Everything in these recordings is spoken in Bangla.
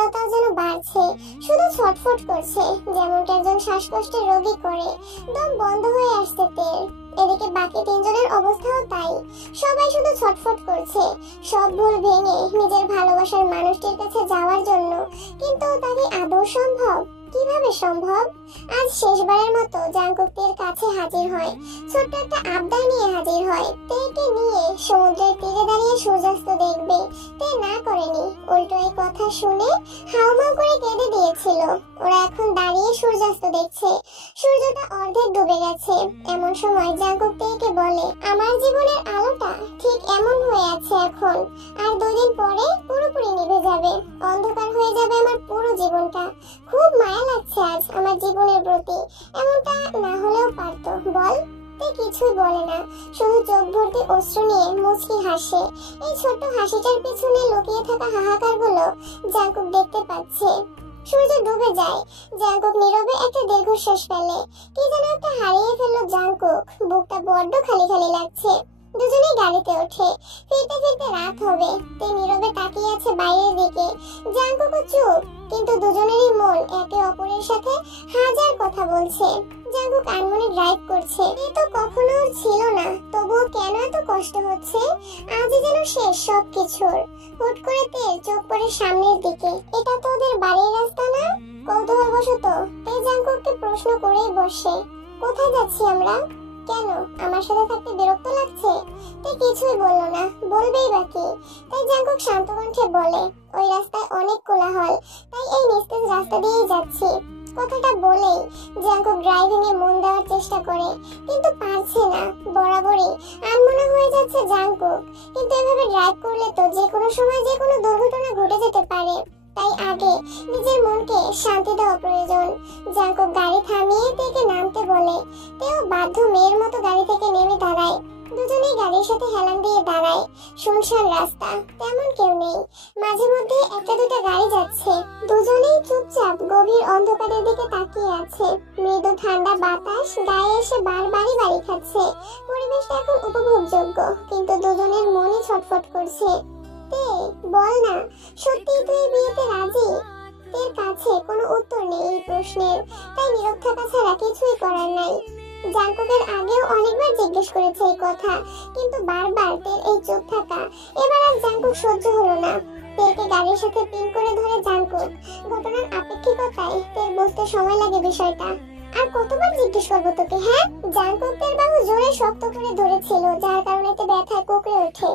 অস্থিরতা যেন বাড়ছে, শুধু ছটফট করছে যেমনটা একজন শ্বাসকষ্টের রোগী করে। দম বন্ধ হয়ে আসছে তের। এদিকে বাকি তিনজনের অবস্থাও তাই, সবাই শুধু ছটফট করছে সব ভুল ভেঙে নিজের ভালোবাসার মানুষটির কাছে যাওয়ার জন্য। কিন্তু তা কি আদৌ সম্ভব? কিভাবে সম্ভব? আজ শেষবারের মতো জাংকুক তের কাছে হাজির হয়, ছোট্ট একটা আবদার নিয়ে হাজির হয়। তেকে নিয়ে সমুদ্রের তীরে দাঁড়িয়ে সূর্যাস্ত দেখবে। তে না করেনি, উল্টো এই কথা শুনে হাউমাউ করে কেঁদে দিয়েছিল। ওরা এখন দাঁড়িয়ে সূর্যাস্ত দেখছে, সূর্যটা অর্ধেক ডুবে গেছে। এমন সময় জাংকুক তেকে বলে, আমার জীবনের আলোটা ঠিক এমন হয়ে আছে এখন, আর 2 দিন পরে পুরোপুরি নিভে যাবে, অন্ধকার হয়ে যাবে আমার পুরো জীবনটা। খুব মায়া লাগছে আজ আমার জীবনের প্রতি, এমনটা না হলেও পারতো। বল। তে কিছুই বলে না, শুধু চোখ ভর্তি অশ্রু নিয়ে মুচকি হাসে। এই ছোট্ট হাসিটার পিছনে লুকিয়ে থাকা হাহাকার গুলো জাংকুক দেখতে পাচ্ছে। সূর্য ডুবে যায়, জাংকুক নীরবে একটা দীর্ঘশ্বাস ফেলে। কি যেন একটা হারিয়ে ফেললো জাংকুক, বুকটা বড্ড খালি খালি লাগছে। দুজনেই গাড়িতে ওঠে, ফিরতে ফিরতে রাত হবে। তে নীরবে তাকিয়ে আছে বাইরের দিকে, জাংকুকও চুপ, কিন্তু দুজনেরই মন একে অপরের সাথে হাজার কথা বলছে। জাংকুক আনমনে ড্রাইভ করছে, এ তো কখনো ছিল না, তবুও কেন এত কষ্ট হচ্ছে? আজই যেন শেষ সবকিছুর। হুট করে তের চোখ পড়ে সামনের দিকে, এটা তো ওদের বাড়ির রাস্তা না? কৌতূহলবশত তে জাংকুককে প্রশ্ন করেই বসে, কোথায় যাচ্ছি আমরা? কেন, আমার সাথে থাকতে বিরক্ত লাগছে? তে কিছুই বলল না, বলবেই বাকি। তাই জাংকুক শান্ত কণ্ঠে বলে, ওই রাস্তায় অনেক কোলাহল, তাই এই নিস্তেজ রাস্তা দিয়েই যাচ্ছি। কথাটা বলেই জাংকুক ড্রাইভিং এ মন দেওয়ার চেষ্টা করে, কিন্তু পারছে না। বরাবরই আনমনা হয়ে যাচ্ছে জাংকুক, কিন্তু এভাবে ড্রাইভ করলে তো যে কোনো সময় যে কোনো দুর্ঘটনা ঘটে যেতে পারে। তাই আগে নিজের মনকে শান্তি দেওয়া প্রয়োজন। জাংকুক গাড়ি থামিয়ে তেকে নামতে বলে। তেও বাধ্য মেয়ের মতো গাড়ি থেকে নেমে দাঁড়ায়। দুজনেই গাড়ির সাথে হেলান দিয়ে দাঁড়ায়। শুনশান রাস্তা, তেমন কেউ নেই। মাঝে মধ্যে একটা দুটা গাড়ি যাচ্ছে। দুজনেই চুপচাপ গভীর অন্ধকারের দিকে তাকিয়ে আছে। মৃদু ঠান্ডা বাতাস গায়ে এসে বারবারই বাড়ি খাচ্ছে। পরিবেশটা এখন উপভোগযোগ্য, কিন্তু দুজনের মনই ছটফট করছে। তে বল না, সত্যি তুই বিয়েতে রাজি? তের কাছে কোনো উত্তর নেই এই প্রশ্নের, তাই নীরব থাকা ছাড়া কিছুই করার নাই। জাংকুকের আগেও অনেকবার জিজ্ঞেস করেছে এই কথা, কিন্তু বারবার তের এই চুপ থাকা। এবার আর জাংকুক সহ্য হলো না। তেরকে গাড়ির সাথে পিন করে ধরে জাংকুক। ঘটনার আপেক্ষিকতায় তের বুঝতে সময় লাগে বিষয়টা। আর কতবার জিজ্ঞেস করবো তোকে, হ্যাঁ? জাংকুক তের বাহু জোরে শক্ত করে ধরেছিল, যার কারণে তে ব্যথায় কুকড়ে ওঠে।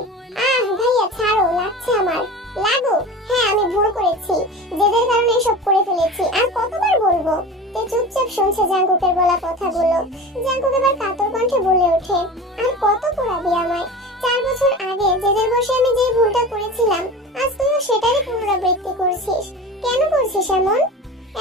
ভাইয়া ছাড়ো, লাগছে আমার। লাগুক, হ্যাঁ আমি ভুল করেছি, জেদের কারণে এসব করে ফেলেছি। আর কতবার বলবো? তে চুপচাপ শুনছে জাংকুকের বলা কথাগুলো। জাংকুক এবার কাতর কণ্ঠে বলে ওঠে, আর কত পোড়াবি আমায়? 4 বছর আগে জেদের বসে আমি যে ভুলটা করেছিলাম, আজ তুইও সেটারই পুনরাবৃত্তি করছিস। কেন করছিস এমন?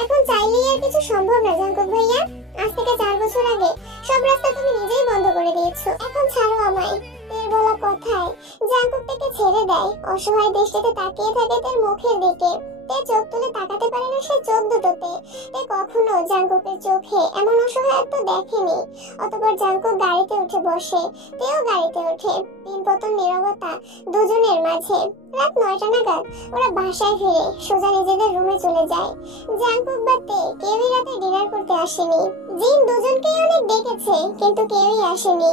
এখন চাইলেই আর কিছু সম্ভব না জাংকুক ভাইয়া। আজ থেকে 4 বছর আগে সব রাস্তা তুমি নিজেই বন্ধ করে দিয়েছো। এখন ছাড়ো আমায়। তের বলা কথায় জাংকুক থেকে ছেড়ে দেয়। অসহায় দৃষ্টিতে তাকিয়ে থাকে তের মুখের দিকে। তে চোখ তুলে তাকাতে পারে না সে চোখ দুটোতে। তে কখনো জাংকুকের চোখে এমন অসহায়ত্ব দেখেনি। অতঃপর জাংকুক গাড়িতে উঠে বসে, তেও গাড়িতে ওঠে। দিনপতন নীরবতা দুজনের মাঝে। রাত 9টা নাগাদ ওরা বাসায় ফিরে সোজা নিজেদের রুমে চলে যায়। জাংকুক বা তে কেউই রাতে ডিনার করতে আসেনি। জিন দুজনকেই অনেক ডেকেছে, কিন্তু কেউই আসেনি।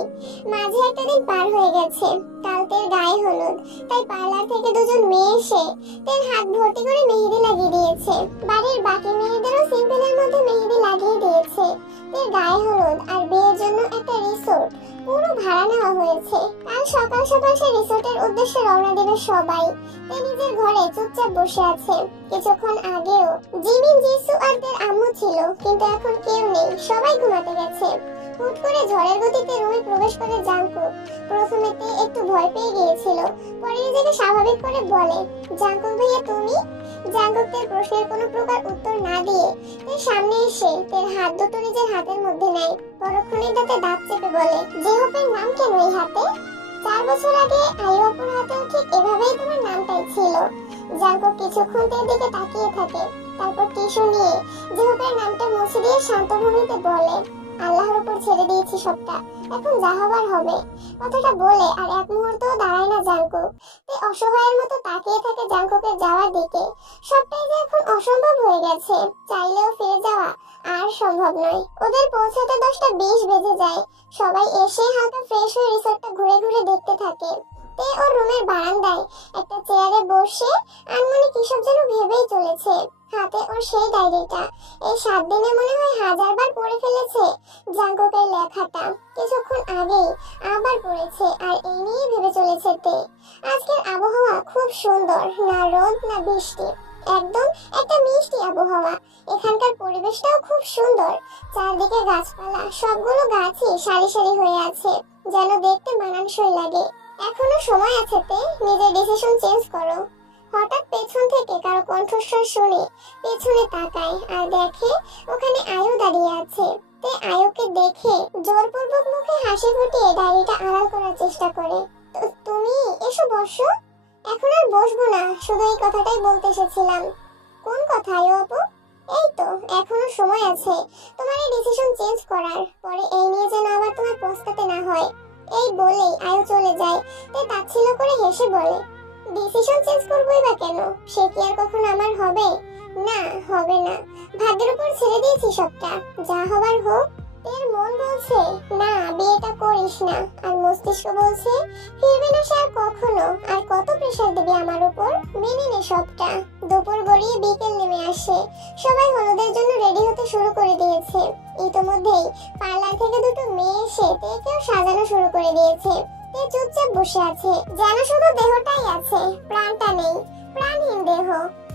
মাঝে একটা দিন পার হয়ে গেছে, কাল তের গায়ে হলুদ। তাই পার্লার থেকে দুজন মেয়ে এসে তের হাত ভর্তি করে মেহেদি লাগিয়ে দিয়েছে। বাড়ির বাকি মেয়েদেরও সিম্পলের মধ্যে মেহেদি লাগিয়ে দিয়েছে। তের গায়ে হলুদ আর বিয়ের জন্য একটা রিসোর্ট পুরো ভাড়া নেওয়া হয়েছে। কাল সকাল সকাল সে রিসোর্টের উদ্দেশ্যে রওনা দেবে সবাই। তে নিজের ঘরে চুপচাপ বসে আছে। কিছুক্ষণ আগেও জিমিন, জিসু আর তের আম্মু ছিল, কিন্তু এখন কেউ নেই, সবাই ঘুমাতে গেছে। হুট করে ঝড়ের গতিতে রুমে প্রবেশ করে জাংকুক। প্রথমে তে একটু ভয় পেয়ে গিয়েছিল, পরে নিজেকে স্বাভাবিক করে বলে, জাংকুক ভাইয়া তুমি? জাংকুক তের প্রশ্নের কোনো প্রকার উত্তর না দিয়ে তের সামনে এসে তের হাত দুটো নিজের হাতের মধ্যে নেয়। পরক্ষণেই তাতে দাঁত চেপে বলে, জেহপের নাম কেন এই হাতে? 4 বছর আগে আইওয়াপুর হাতেও ঠিক এভাবেই তোমার নামটাই ছিল। জাংকুক কিছুক্ষণ তের দিকে তাকিয়ে থাকে, তারপর টিস্যু নিয়ে জেহপের নামটা মুছে দিয়ে শান্ত ভঙ্গিতে বলে, আল্লাহর উপর ছেড়ে দিয়েছি সবটা, এখন যা হবার হবে। কথাটা বলে আর এক মুহূর্তও দাঁড়ায় না জাংকুক। তে অসহায়ের মতো তাকিয়ে থাকে জাংকুকের যাওয়ার দিকে। সবটাই যে এখন অসম্ভব হয়ে গেছে, চাইলেও ফিরে যাওয়া আর সম্ভব নয়। ওদের পৌঁছাতে 10:20 বেজে যায়। সবাই এসে হালকা ফ্রেশ হয়ে রিসোর্টটা ঘুরে ঘুরে দেখতে থাকে। তে ওর রুমের বারান্দায় একটা চেয়ারে বসে আনমনে কিসব যেন ভেবেই চলেছে। হাতে ওর সেই ডায়েরিটা, এই 7 দিনে মনে হয় 1000 বার পড়ে ফেলেছে জাংকুকের লেখাটা। কিছুক্ষণ আগেই আবার পড়েছে আর এই নিয়ে ভেবে চলেছে তে। আজকের আবহাওয়া খুব সুন্দর, না রোদ না বৃষ্টি, একদম একটা মিষ্টি আবহাওয়া। এখানকার পরিবেশটাও খুব সুন্দর, চারদিকে গাছপালা, সবগুলো গাছই সারি সারি হয়ে আছে, যেন দেখতে মানানসই লাগে। এখনো সময় আছে তে, নিজের ডিসিশন চেঞ্জ করো। হঠাৎ পেছন থেকে কারো কণ্ঠস্বর শুনে পেছনে তাকায় আর দেখে ওখানে আয়ু দাঁড়িয়ে আছে। তে আয়ুকে দেখে জোরপূর্বক মুখে হাসি ফুটিয়ে ডায়েরিটা আড়াল করার চেষ্টা করে। তুমি এসো বসো। এখন আর বসবো না, শুধু এই কথাটাই বলতে এসেছিলাম। কোন কথা আয়ু আপু? এই তো এখনো সময় আছে তোমার এই ডিসিশন চেঞ্জ করার, পরে এই নিয়ে যেন আবার তোমার পস্তাতে না হয়। এই বলেই আয়ু চলে যায়। তে তাচ্ছিল্য করে হেসে বলে, ডিসিশন চেঞ্জ করবোই বা কেন? সে কি আর কখনো আমার হবে? না, হবে না। ভাগ্যের উপর ছেড়ে দিয়েছি সবটা, যা হবার হোক। এর মন বলছে না, বিয়েটা করিস না, আর মস্তিষ্ক বলছে ফিরবে না সে আর কখনো। আর কত প্রেশার দিবি আমার উপর? মেনে নে সবটা। দুপুর গড়িয়ে বিকেল নেমে আসে। সবাই হলুদের জন্য রেডি হতে শুরু করে দিয়েছে। ইতোমধ্যেই পার্লার থেকে দুটো মেয়ে এসে তেকেও সাজানো শুরু করে দিয়েছে। তে চুপচাপ বসে আছে, যেন শুধু দেহটাই আছে, প্রাণটা নেই। প্রাণহীন দেহ।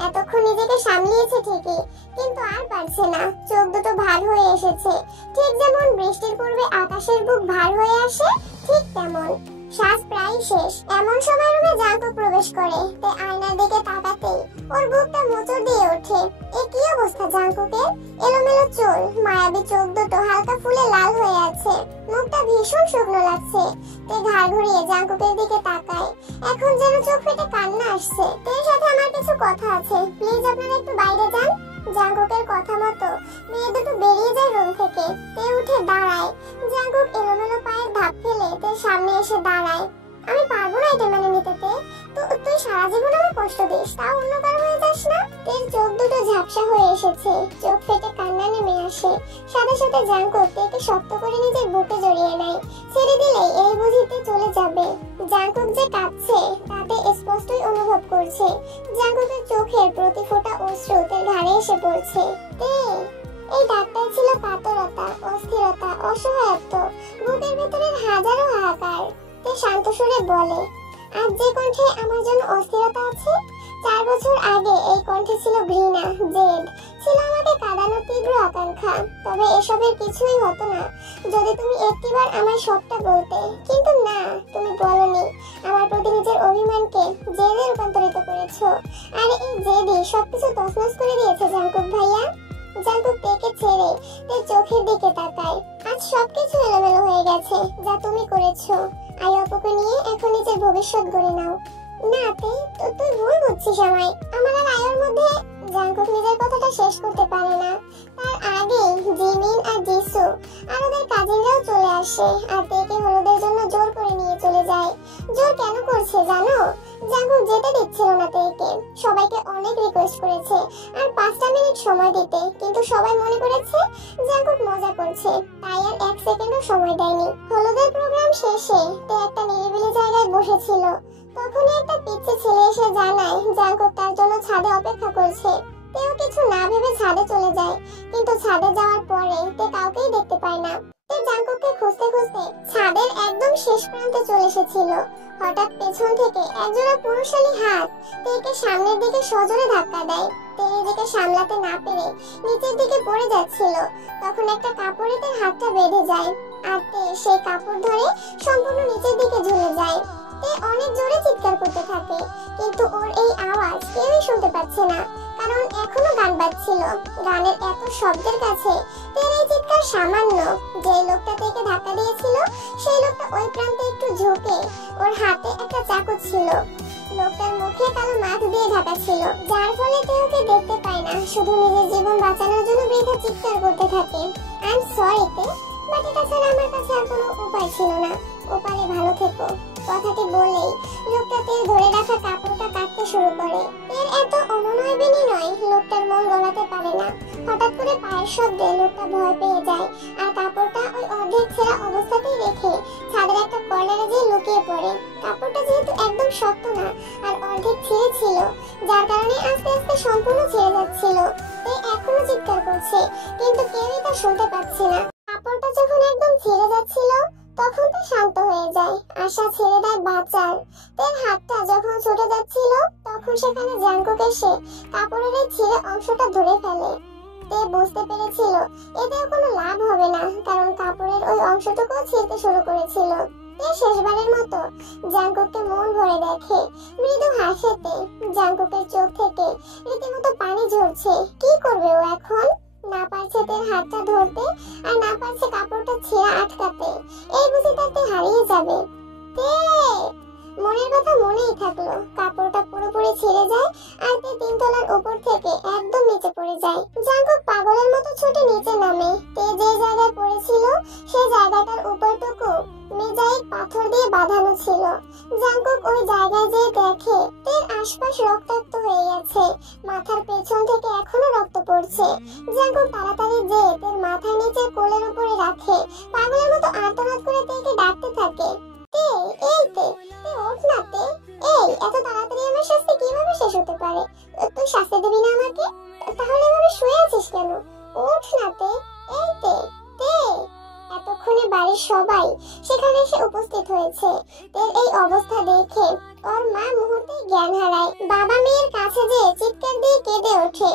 এতক্ষণ নিজেকে সামলিয়েছে ঠিকই, কিন্তু আর পারছে না। চোখ দুটো ভার হয়ে এসেছে, ঠিক যেমন বৃষ্টির পূর্বে আকাশের বুক ভার হয়ে আসে, ঠিক তেমন। শ্বাস প্রায় শেষ। এমন সময় রুমে জাংকুক প্রবেশ করে। তে আয়নার দিকে তাকাতেই ওর বুকটা মোচড় দিয়ে ওঠে। এ কি অবস্থা জাংকুকের? এলোমেলো চুল, মায়াবী চোখ দুটো হালকা ফুলে লাল হয়ে আছে, মুখটা ভীষণ শুকনো লাগছে। তে ঘাড় ঘুরিয়ে জাংকুকের দিকে তাকায়। এখন যেন চোখ ফেটে কান্না আসছে। তের সাথে আমার কিছু কথা আছে, প্লিজ আপনারা একটু বাইরে যান। জাংকুকের কথা মতো মেয়ে দুটো বেরিয়ে যায় রুম থেকে। তে উঠে দাঁড়ায়। জাংকুক এলোমেলো পায়ের ধাপ ফেলে তের সামনে এসে দাঁড়ায়। আমি পারবো না এটা মেনে নিতে তে। তুই সারা জীবন আমার কষ্ট দিস, তাও অন্য কারো হয়ে যাস না। তের চোখ দুটো ঝাপসা হয়ে এসেছে, চোখ ফেটে কান্না নেমে আসে। সাথে সাথে জাংকুক তেকে শক্ত করে নিজের বুকে জড়িয়ে নেয়। ছেড়ে দিলেই এই বুঝিতে চলে যাবে। জাংকুক যে কাঁদছে তাতে স্পষ্টই অনুভব করছে। জাংকুকের চোখের প্রতি ফোঁটা অশ্রু তের ঘাড়ে এসে পড়ছে। তে এই ডাকটাই ছিল কাতরতা, অস্থিরতা, অসহায়ত্ব, বুকের ভেতরের হাজারো হাহাকার। তে শান্ত সুরে বলে, আজ যে কণ্ঠে আমার জন্য অস্থিরতা আছে, 4 বছর আগে এই কণ্ঠে ছিল ঘৃণা, জেদ, ছিল আমাকে কাঁদানোর তীব্র আকাঙ্ক্ষা। তবে এসবের কিছুই হতো না যদি তুমি একটিবার আমার সবটা বলতে। কিন্তু না, তুমি বলনি। আমার প্রতি নিজের অভিমানকে জেদে রূপান্তরিত করেছো। আর এই জেদই সবকিছু তছনছ করে দিয়েছে জাংকুক ভাইয়া। জাংকুক তেকে ছেড়ে তের চোখের দিকে তাকায়। আজ সবকিছু এলোমেলো হয়ে গেছে, যা তুমি করেছো। আয়ু আপুকে নিয়ে এখন নিজের ভবিষ্যৎ গড়ে নাও। না তে, তুই ভুল বুঝছিস আমায়। আমার আর আয়ুর মধ্যে। জাংকুক নিজের কথাটা শেষ করতে পারে না। তার আগে জিমিন আর জিসু আর ওদের কাজিনরাও চলে আসে আর তেকে হলুদের জন্য জোর করে নিয়ে চলে যায়। জোর কেন করছে জানো? জাংকুক যেতে দিচ্ছিল না তেকে। সবাইকে অনেক রিকোয়েস্ট করেছে আর 5টা মিনিট সময় দিতে, কিন্তু সবাই মনে করেছে জাংকুক মজা করছে, তাই আর 1 সেকেন্ডও সময় দেয়নি। হলুদের প্রোগ্রাম শেষে তে একটা নিরিবিলি জায়গায় বসেছিল। তখনই একটা পিচ্চি ছেলে এসে জানায় জাংকুক তার জন্য ছাদে অপেক্ষা করছে। তেও কিছু না ভেবে ছাদে চলে যায়, কিন্তু ছাদে যাওয়ার পরে তে কাউকেই দেখতে পায় না। তে জাংকুককে খুঁজতে খুঁজতে ছাদের একদম শেষ প্রান্তে চলে এসেছিল। হঠাৎ পেছন থেকে একজোড়া পুরুষালী হাত তেকে সামনের দিকে সজোরে ধাক্কা দেয়। তে নিজেকে সামলাতে না পেরে নিচের দিকে পড়ে যাচ্ছিল। তখন একটা কাপড়ে তার হাতটা বেঁধে যায় আর তে সেই কাপড় ধরে সম্পূর্ণ নিচের দিকে ঝুলে যায়। তে অনেক জোরে চিৎকার করতে থাকে, কিন্তু ওর এই আওয়াজ কেউই শুনতে পাচ্ছে না, কারণ এখনো গান বাজছিল। গানের এত শব্দের কাছে তের এই চিৎকার সামান্য। যে লোকটা তেকে ধাক্কা দিয়েছিল সেই লোকটা ওই প্রান্তে একটু ঝুঁকে, ওর হাতে একটা চাকু ছিল। লোকটার মুখে কালো মাস্ক দিয়ে ঢাকা ছিল, যার ফলে তে ওকে দেখতে পায় না, শুধু নিজের জীবন বাঁচানোর জন্য বৃথা চিৎকার করতে থাকে। আই এম সরি তে, আর কোনো উপায় ছিল না। ওপারে ভালো থেকো কথাটি বলেই লোকটা তের ধরে রাখা কাপড়টা কাটতে শুরু করে। এর এত অনুনয় বিনিময় লোকটার মন গলাতে পারে না। হঠাৎ করে পায়ের শব্দে লোকটা ভয় পেয়ে যায় আর কাপড়টা ওই অর্ধেক ছেঁড়া অবস্থাতেই রেখে ছাদের একটা কর্নারে যেয়ে লুকিয়ে পড়ে। কাপড়টা যেহেতু একদম শক্ত না আর অর্ধেক ছিঁড়ে ছিল, যার কারণে আস্তে আস্তে সম্পূর্ণ ছিঁড়ে যাচ্ছিল। এখনো চিৎকার করছে কিন্তু কেউই তা শুনতে পাচ্ছে না। কাপড়টা যখন একদম ছিঁড়ে যাচ্ছিল তখন তে শান্ত হয়ে যায়। আশা ছেড়ে দেয় বাঁচার। তের হাতটা যখন ছুটে যাচ্ছিল তখন সেখানে জাঙ্কুক এসে কাপড়ের এই ছিঁড়ে অংশটা ধরে ফেলে। তে বুঝতে পেরেছিল এতেও কোনো লাভ হবে না, কারণ কাপড়ের ওই অংশটুকু ছিঁড়তে শুরু করেছিল। তে শেষবারের মতো জাঙ্কুককে মন ভরে দেখে, মৃদু হাসে তে। জাঙ্কুকের চোখ থেকে রীতিমতো পানি ঝরছে। কি করবে ও এখন? না পারছে তের হাতটা ধরতে আর না পারছে কাপড়টা ছেঁড়া আটকাতে। এই বুঝি তাতে হারিয়ে যাবে। তে মনের কথা মনেই থাকলো। কাপড়টা পুরোপুরি ছিঁড়ে যায় আর তে 3 তলার উপর থেকে একদম নিচে পড়ে যায়। জাঙ্কুক পাগলের মতো ছুটে নিচে নামে। তে যে জায়গায় পড়েছিল সেই জায়গাটার উপরটুকু মেজাইক পাথর দিয়ে বাঁধানো ছিল। জাঙ্কুক ওই জায়গায় যেয়ে দেখে তের আশপাশ রক্তাক্ত হয়ে গেছে। মাথার পেছন থেকে এখনো রক্ত পড়ছে। জাঙ্কুক তাড়াতাড়ি যেয়ে তের মাথার নিচে কোলের উপরে রাখে। পাগলের মতো আর্তনাদ করে তেকে ডাকতে থাকে, তে এই তে ওঠ না তে। এই এত তাড়াতাড়ি আমার শাস্তি কিভাবে শেষ হতে পারে? তুই শাস্তি দিবি না আমাকে? তাহলে এভাবে শুয়ে আছিস কেন? ওঠ না তে। এই তে তে। এতক্ষণে বাড়ির সবাই সেখানে এসে উপস্থিত হয়েছে। তের এই অবস্থা দেখে ওর মা মুহূর্তেই জ্ঞান হারায়। বাবা মেয়ের কাছে যেয়ে চিৎকার দিয়ে কেঁদে ওঠে।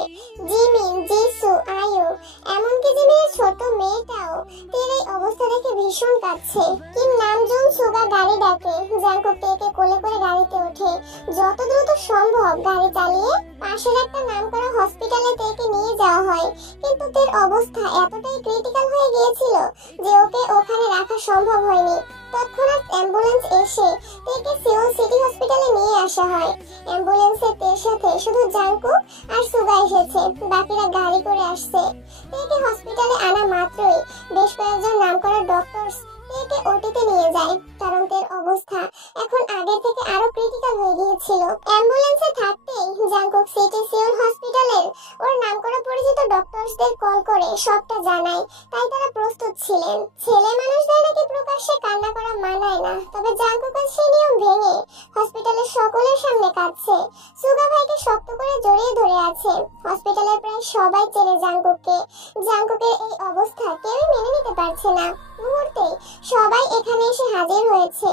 জিমিন, জিসু, আয়ু, এমনকি জিমিনের ছোট মেয়েটাও তের এই অবস্থা দেখে ভীষণ কাঁদছে। কিম নামজুন সুগা গাড়ি ডাকে। জাঙ্কুক তেকে কোলে করে গাড়িতে ওঠে। যত দ্রুত সম্ভব গাড়ি চালিয়ে পাশের একটা নামকরা হসপিটালে তেকে নিয়ে যাওয়া হয়। কিন্তু তের অবস্থা এতটাই ক্রিটিক্যাল হয়ে গিয়েছিল যে ওকে ওখানে রাখা সম্ভব হয়নি। তৎক্ষণাৎ অ্যাম্বুলেন্স এসে তেকে সিওল সিটি হসপিটালে নিয়ে আসা হয়। অ্যাম্বুলেন্সে তের সাথে শুধু জাঙ্কুক আর সুগা এসেছে, বাকিরা গাড়ি করে আসছে। তেকে হসপিটালে আনা মাত্রই বেশ কয়েকজন নামকরা ডক্টরস তেকে ওটিতে নিয়ে যায়, কারণ তের অবস্থা এখন আগের থেকে আরো ক্রিটিক্যাল হয়ে গিয়েছিল। অ্যাম্বুলেন্সে থাকতেই জাঙ্কুক সিটি সিওল হসপিটালের ওর নামকরা পরিচিত ডক্টরসদের কল করে সবটা জানায়। তাই তারা প্রস্তুত ছিলেন। ছেলে মানুষদের নাকি প্রকাশ্যে কান্না করা মানায় না, তবে জাঙ্কুক সেই নিয়ম ভেঙে হসপিটালের সকলের সামনে কাঁদছে। সুগা ভাইকে শক্ত করে জড়িয়ে ধরে আছে। হসপিটালের প্রায় সবাই চেনে জাঙ্কুককে। জাঙ্কুকের এই অবস্থা কেউই মেনে নিতে পারছে না। মুহূর্তেই সবাই এখানে এসে হাজির হয়েছে।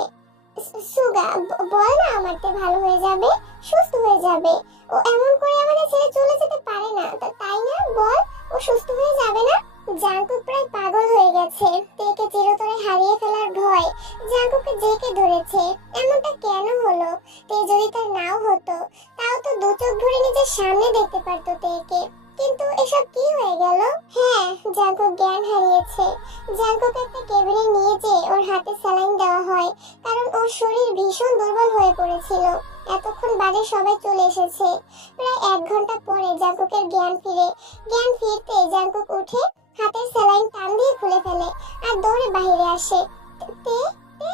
সুগা বল না, আমারতে ভালো হয়ে যাবে, সুস্থ হয়ে যাবে। ও এমন করে আমাদের ছেড়ে চলে যেতে পারে না, তাই না? বল, ও সুস্থ হয়ে যাবে না? জাঙ্কুক প্রায় পাগল হয়ে গেছে। তেকে চিরতরে হারিয়ে ফেলার ভয় জাঙ্কুককে জেঁকে ধরেছে। এমনটা কেন হলো? তে যদি তার নাও হতো তাও তো 2 চোখ ভরে নিজের সামনে দেখতে পারতো তেকে। কিন্তু এসব কি হয়ে গেল? হ্যাঁ, জাঙ্কুক জ্ঞান হারিয়েছে। জাঙ্কুক একটা কেবিনে নিয়ে যেয়ে ওর হাতে স্যালাইন দেওয়া হয়, কারণ ওর শরীর ভীষণ দুর্বল হয়ে পড়েছিল। এতক্ষণ বাদে সবাই চলে এসেছে। প্রায় 1 ঘন্টা পরে জাঙ্কুকের জ্ঞান ফিরতে জাঙ্কুক উঠে হাতের স্যালাইন টান দিয়ে খুলে ফেলে আর দৌড়ে বাইরে আসে। তে তে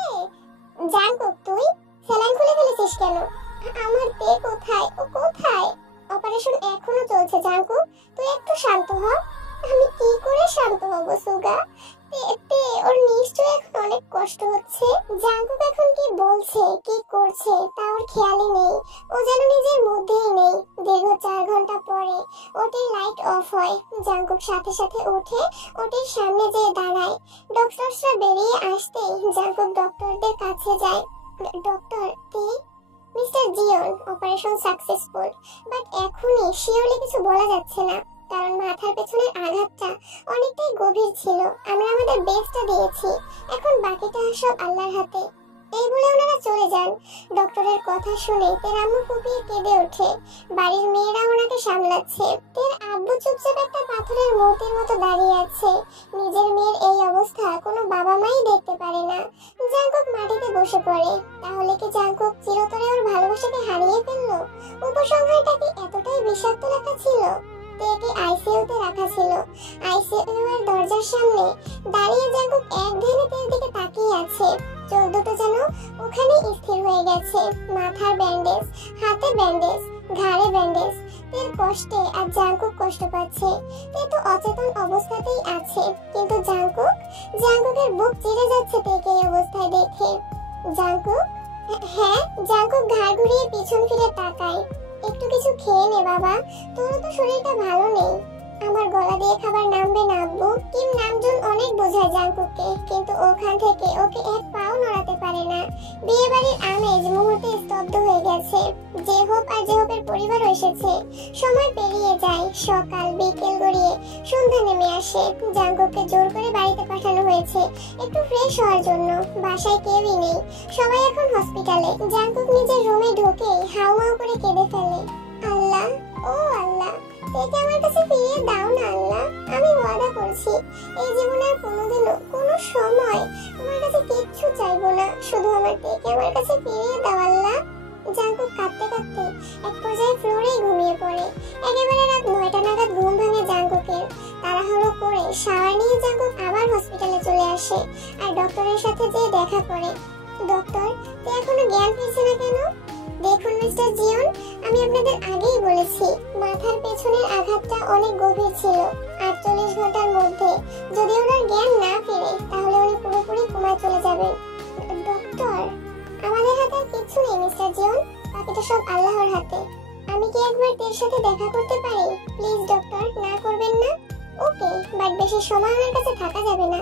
জাঙ্কুক, তুই স্যালাইন খুলে ফেলেছিস কেন? আমার তে কোথায়? ও কোথায়? অপারেশন এখনো চলছে জাঙ্কুক, তুই একটু শান্ত হ। আমি কি করে শান্ত হব সুগা? তে ওর নিশ্চয়ই এখন অনেক কষ্ট হচ্ছে। জাঙ্কুক এখন কি বলছে, কি করছে তা ওর খেয়ালই নেই। ও যেন নিজের মধ্যেই নেই। দীর্ঘ 4 ঘন্টা পরে ওটির লাইট অফ হয়। জাঙ্কুক সাথে সাথে উঠে ওটির সামনে যেয়ে দাঁড়ায়। ডক্টরসরা বেরিয়ে আসতেই জাঙ্কুক ডক্টরদের কাছে যায়। ডক্টর, তে মিস্টার জিয়ন, অপারেশন সাকসেসফুল, বাট এখনই শিওরলি কিছু বলা যাচ্ছে না, কারণ মাথার পেছনের আঘাতটা অনেকটাই গভীর ছিল। আমরা আমাদের বেস্টটা দিয়েছি, এখন বাকিটা সব আল্লাহর হাতে। এই বলে ওনারা চলে যান। ডক্টরের কথা শুনে তের আম্মু ফুপিয়ে কেঁদে ওঠে। বাড়ির মেয়েরা ওনাকে সামলাচ্ছে। তের আব্বু চুপচাপ একটা পাথরের মূর্তির মতো দাঁড়িয়ে আছে। নিজের মেয়ের এই অবস্থা কোনো বাবা মাই দেখতে পারে না। জাঙ্কুক মাটিতে বসে পড়ে। তাহলে কি জাঙ্কুক চিরতরে ওর ভালোবাসাকে হারিয়ে ফেললো? উপসংহারটা কি এতটাই বিষাক্ত লেখা ছিল? তেকে আইসিইউতে রাখা ছিল। আইসিইউ এর দরজার সামনে দাঁড়িয়ে জাঙ্কুক এক ধ্যানে তের দিকে তাকিয়ে আছে। চোখ দুটো যেন ওখানেই স্থির হয়ে গেছে। মাথার ব্যান্ডেজ, হাতে ব্যান্ডেজ, ঘাড়ে ব্যান্ডেজ। তের কষ্টে আর জাঙ্কুক কষ্ট পাচ্ছে। তে তো অচেতন অবস্থাতেই আছে, কিন্তু জাঙ্কুকের বুক চিরে যাচ্ছে তেকে এই অবস্থায় দেখে। জাঙ্কুক? হ্যাঁ। জাঙ্কুক ঘাড় ঘুরিয়ে পিছন ফিরে তাকায়। একটু কিছু খেয়ে নে বাবা, তোরও তো শরীরটা ভালো নেই। আমার গলা দিয়ে খাবার নামবে না আব্বু। কিম নামজুন অনেক বোঝায় জাঙ্কুককে, কিন্তু ওখান থেকে ওকে এক পাও নড়াতে পারে না। বিয়ে বাড়ির আমেজ মুহূর্তে স্তব্ধ হয়ে গেছে। জেহব আর জেহবের পরিবারও এসেছে। সময় পেরিয়ে যায়, সকাল বিকেল গড়িয়ে সন্ধ্যা নেমে আসে। জাঙ্কুককে জোর করে বাড়িতে পাঠানো হয়েছে একটু ফ্রেশ হওয়ার জন্য। বাসায় কেউই নেই, সবাই এখন হসপিটালে। জাঙ্কুক নিজের রুমে ঢুকেই হাউমাউ করে কেঁদে ফেলে। আল্লাহ, ও আল্লাহ, তেকে আমার কাছে ফিরিয়ে দাও না আল্লাহ। আমি ওয়াদা করছি এই জীবনে আর কোনোদিনও কোনো সময় তোমার কাছে কিচ্ছু চাইবো না, শুধু আমার তেকে আমার কাছে ফিরিয়ে দাও আল্লাহ। জাঙ্কুক কাঁদতে কাঁদতে এক পর্যায়ে ফ্লোরেই ঘুমিয়ে পড়ে। একেবারে রাত 9টা নাগাদ ঘুম ভাঙে জাঙ্কুকের। তাড়াহুড়ো করে শাওয়ার নিয়ে জাঙ্কুক আবার হসপিটালে চলে আসে আর ডক্টরের সাথে যেয়ে দেখা করে। ডক্টর, তে এখনো জ্ঞান ফিরছে না কেন? দেখুন মিস্টার জিয়ন, আমি আপনাদের আগেই বলেছি মাথার পেছনের আঘাতটা অনেক গভীর ছিল। 48 ঘন্টার মধ্যে যদি ওনার জ্ঞান না ফিরে তাহলে উনি পুরোপুরি কোমায় চলে যাবেন। ডক্টর, আমাদের হাতে আর কিছু নেই মিস্টার জিয়ন, বাকিটা সব আল্লাহর হাতে। আমি কি একবার তের সাথে দেখা করতে পারি? প্লিজ ডক্টর, না করবেন না? ওকে, বাট বেশি সময় আমার কাছে থাকা যাবে না।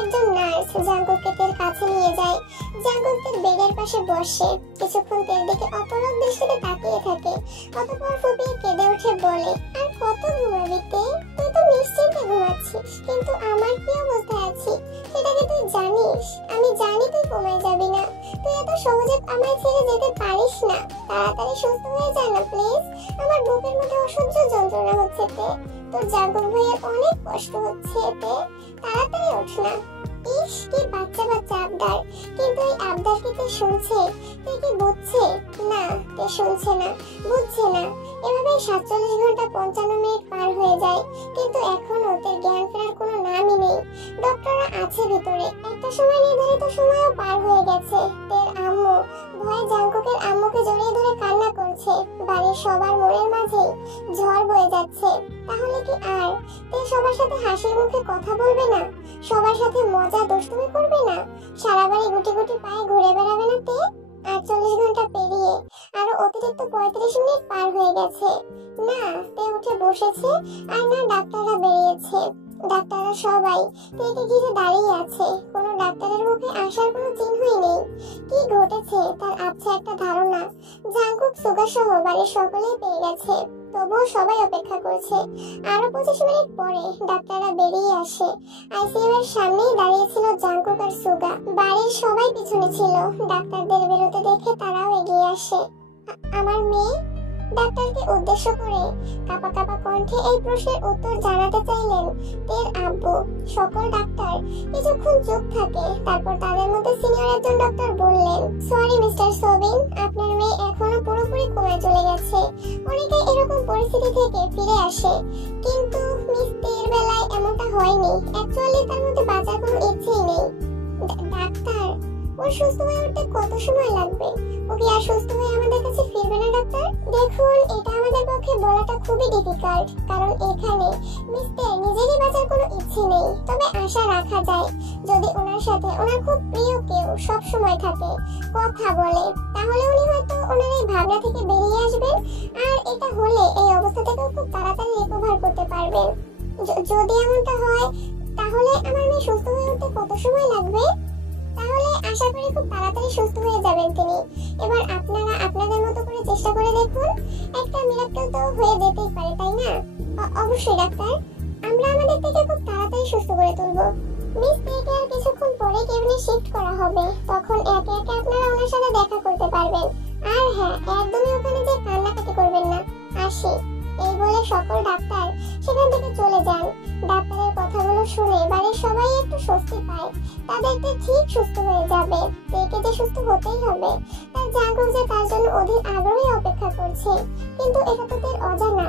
একজন নার্স জাঙ্কুককে তের কাছে নিয়ে যায়। জাঙ্কুক তের বেডের পাশে বসে কিছুক্ষণ তের দিকে অপলক দৃষ্টিতে তাকিয়ে থাকে। অতঃপর ফুপিয়ে কেঁদে উঠে বলে, আর কত ঘুমাবি তে? তুই তো নিশ্চিন্তে ঘুমাচ্ছিস, কিন্তু আমার কি অবস্থায় আছি সেটা কি তুই জানিস? আমি জানি তুই কোমায় যাবি না। তুই এত সহজে আমায় ছেড়ে যেতে পারিস না। তাড়াতাড়ি সুস্থ হয়ে যা না প্লিজ। আমার বুকের মধ্যে অসহ্য যন্ত্রণা হচ্ছে তে। তোর জাঙ্কুক ভাইয়ের অনেক কষ্ট হচ্ছে তে। তাড়াতাড়ি ওঠ না। ইস, কি বাচ্চা বাচ্চা আবদার, কিন্তু এই আবদার কি তে শুনছে? তে কি বুঝছে? না, তে শুনছে না, বুঝছে না। এভাবে 47 ঘন্টা 55 মিনিট পার হয়ে যায়, কিন্তু এখনো তের জ্ঞান ফেরার কোনো নামই নেই। ডক্টররা আছে ভিতরে। একটা সময় নির্ধারিত সময়ও পার হয়ে গেছে। তের আম্মু ভয়ে জাঙ্কুকের আম্মুকে জড়িয়ে ধরে কান্না করছে। বাড়ির সবার মনের মাঝে ঝড় বয়ে যাচ্ছে। তাহলে কি আর তে সবার সাথে হাসির মুখে কথা বলবে না? সবার সাথে মজা দুষ্টুমি করবে না? সারা বাড়ি গুটি গুটি পায়ে ঘুরে বেড়াবে না তে? 48 ঘন্টা পেরিয়ে আরো অতিরিক্ত 35 মিনিট পার হয়ে গেছে। না তে উঠে বসেছে, আর না ডাক্তাররা বেরিয়েছে। ডাক্তাররা সবাই তেকে ঘিরে দাঁড়িয়ে আছে। কোনো ডাক্তারের মুখে আসার কোনো চিহ্নই নেই। কি ঘটেছে তার আবছা একটা ধারণা জাঙ্কুক সুগা সহ বাড়ির সকলেই পেয়ে গেছে। তবুও সবাই অপেক্ষা করছে। আরো 25 মিনিট পরে ডাক্তাররা বেরিয়ে আসে। আইসিইউ এর সামনেই দাঁড়িয়েছিল জাঙ্কুক আর সুগা। বাড়ির সবাই পিছনে ছিল। ডাক্তারদের বেরোতে দেখে তারাও এগিয়ে আসে। আমার মেয়ে? ডাক্তারকে উদ্দেশ্য করে কাঁপা কাঁপা কণ্ঠে এই প্রশ্নের উত্তর জানাতে চাইলেন তের আব্বু। সকল ডাক্তার কিছুক্ষণ চুপ থাকে। তারপর তাদের মধ্যে সিনিয়র একজন ডাক্তার বললেন, সরি মিস্টার সোবিন, আপনার মেয়ে এখনো পুরোপুরি কোমায় চলে গেছে। অনেকে এরকম পরিস্থিতি থেকে ফিরে আসে, কিন্তু মিস তের বেলায় এমনটা হয়নি। অ্যাকচুয়ালি তার মধ্যে বাঁচার কোনো ইচ্ছেই নেই। ডাক্তার, ওর সুস্থ হয়ে উঠতে কত সময় লাগবে? ও কি আর সুস্থ হয়ে আমাদের কাছে ফিরবে না ডাক্তার? দেখুন, এটা আমাদের পক্ষে বলাটা খুবই ডিফিকাল্ট, কারণ এখানে মিস্টার নিজেরই বাঁচার কোনো ইচ্ছে নেই। তবে আশা রাখা যায় যদি ওনার সাথে ওনার খুব প্রিয় কেউ সব সময় থাকে, কথা বলে, তাহলে উনি হয়তো ওনার এই ভাবনা থেকে বেরিয়ে আসবেন। আর এটা হলে এই অবস্থা থেকেও খুব তাড়াতাড়ি রিকভার করতে পারবেন। যদি এমনটা হয় তাহলে আমার মেয়ে সুস্থ হয়ে উঠতে কত সময় লাগবে? তাহলে আশা করি খুব তাড়াতাড়ি সুস্থ হয়ে যাবেন তিনি। এবার আপনারা আপনাদের মতো করে চেষ্টা করে দেখুন। একটা মিরাক্কেল তো হয়ে যেতেই পারে, তাই না? অবশ্যই ডাক্তার, আমরা আমাদের থেকে খুব তাড়াতাড়ি সুস্থ করে তুলবো। মিস তেকে আর কিছুক্ষণ পরে কেবিনে শিফট করা হবে। তখন একে একে আপনারা ওনার সাথে দেখা করতে পারবেন। আর হ্যাঁ, একদমই ওখানে যে কান্নাকাটি করবেন না। আসি। এই বলে সকল ডাক্তার সেখান থেকে চলে যান। ডাক্তারের কথাগুলো শুনে বাড়ির সবাই একটু স্বস্তি পায়। তাদেরকে ঠিক সুস্থ হয়ে যাবে। তেকে যে সুস্থ হতেই হবে। তার জাঙ্কুক যে তার জন্য অধীর আগ্রহে অপেক্ষা করছে, কিন্তু এটা তো তের অজানা।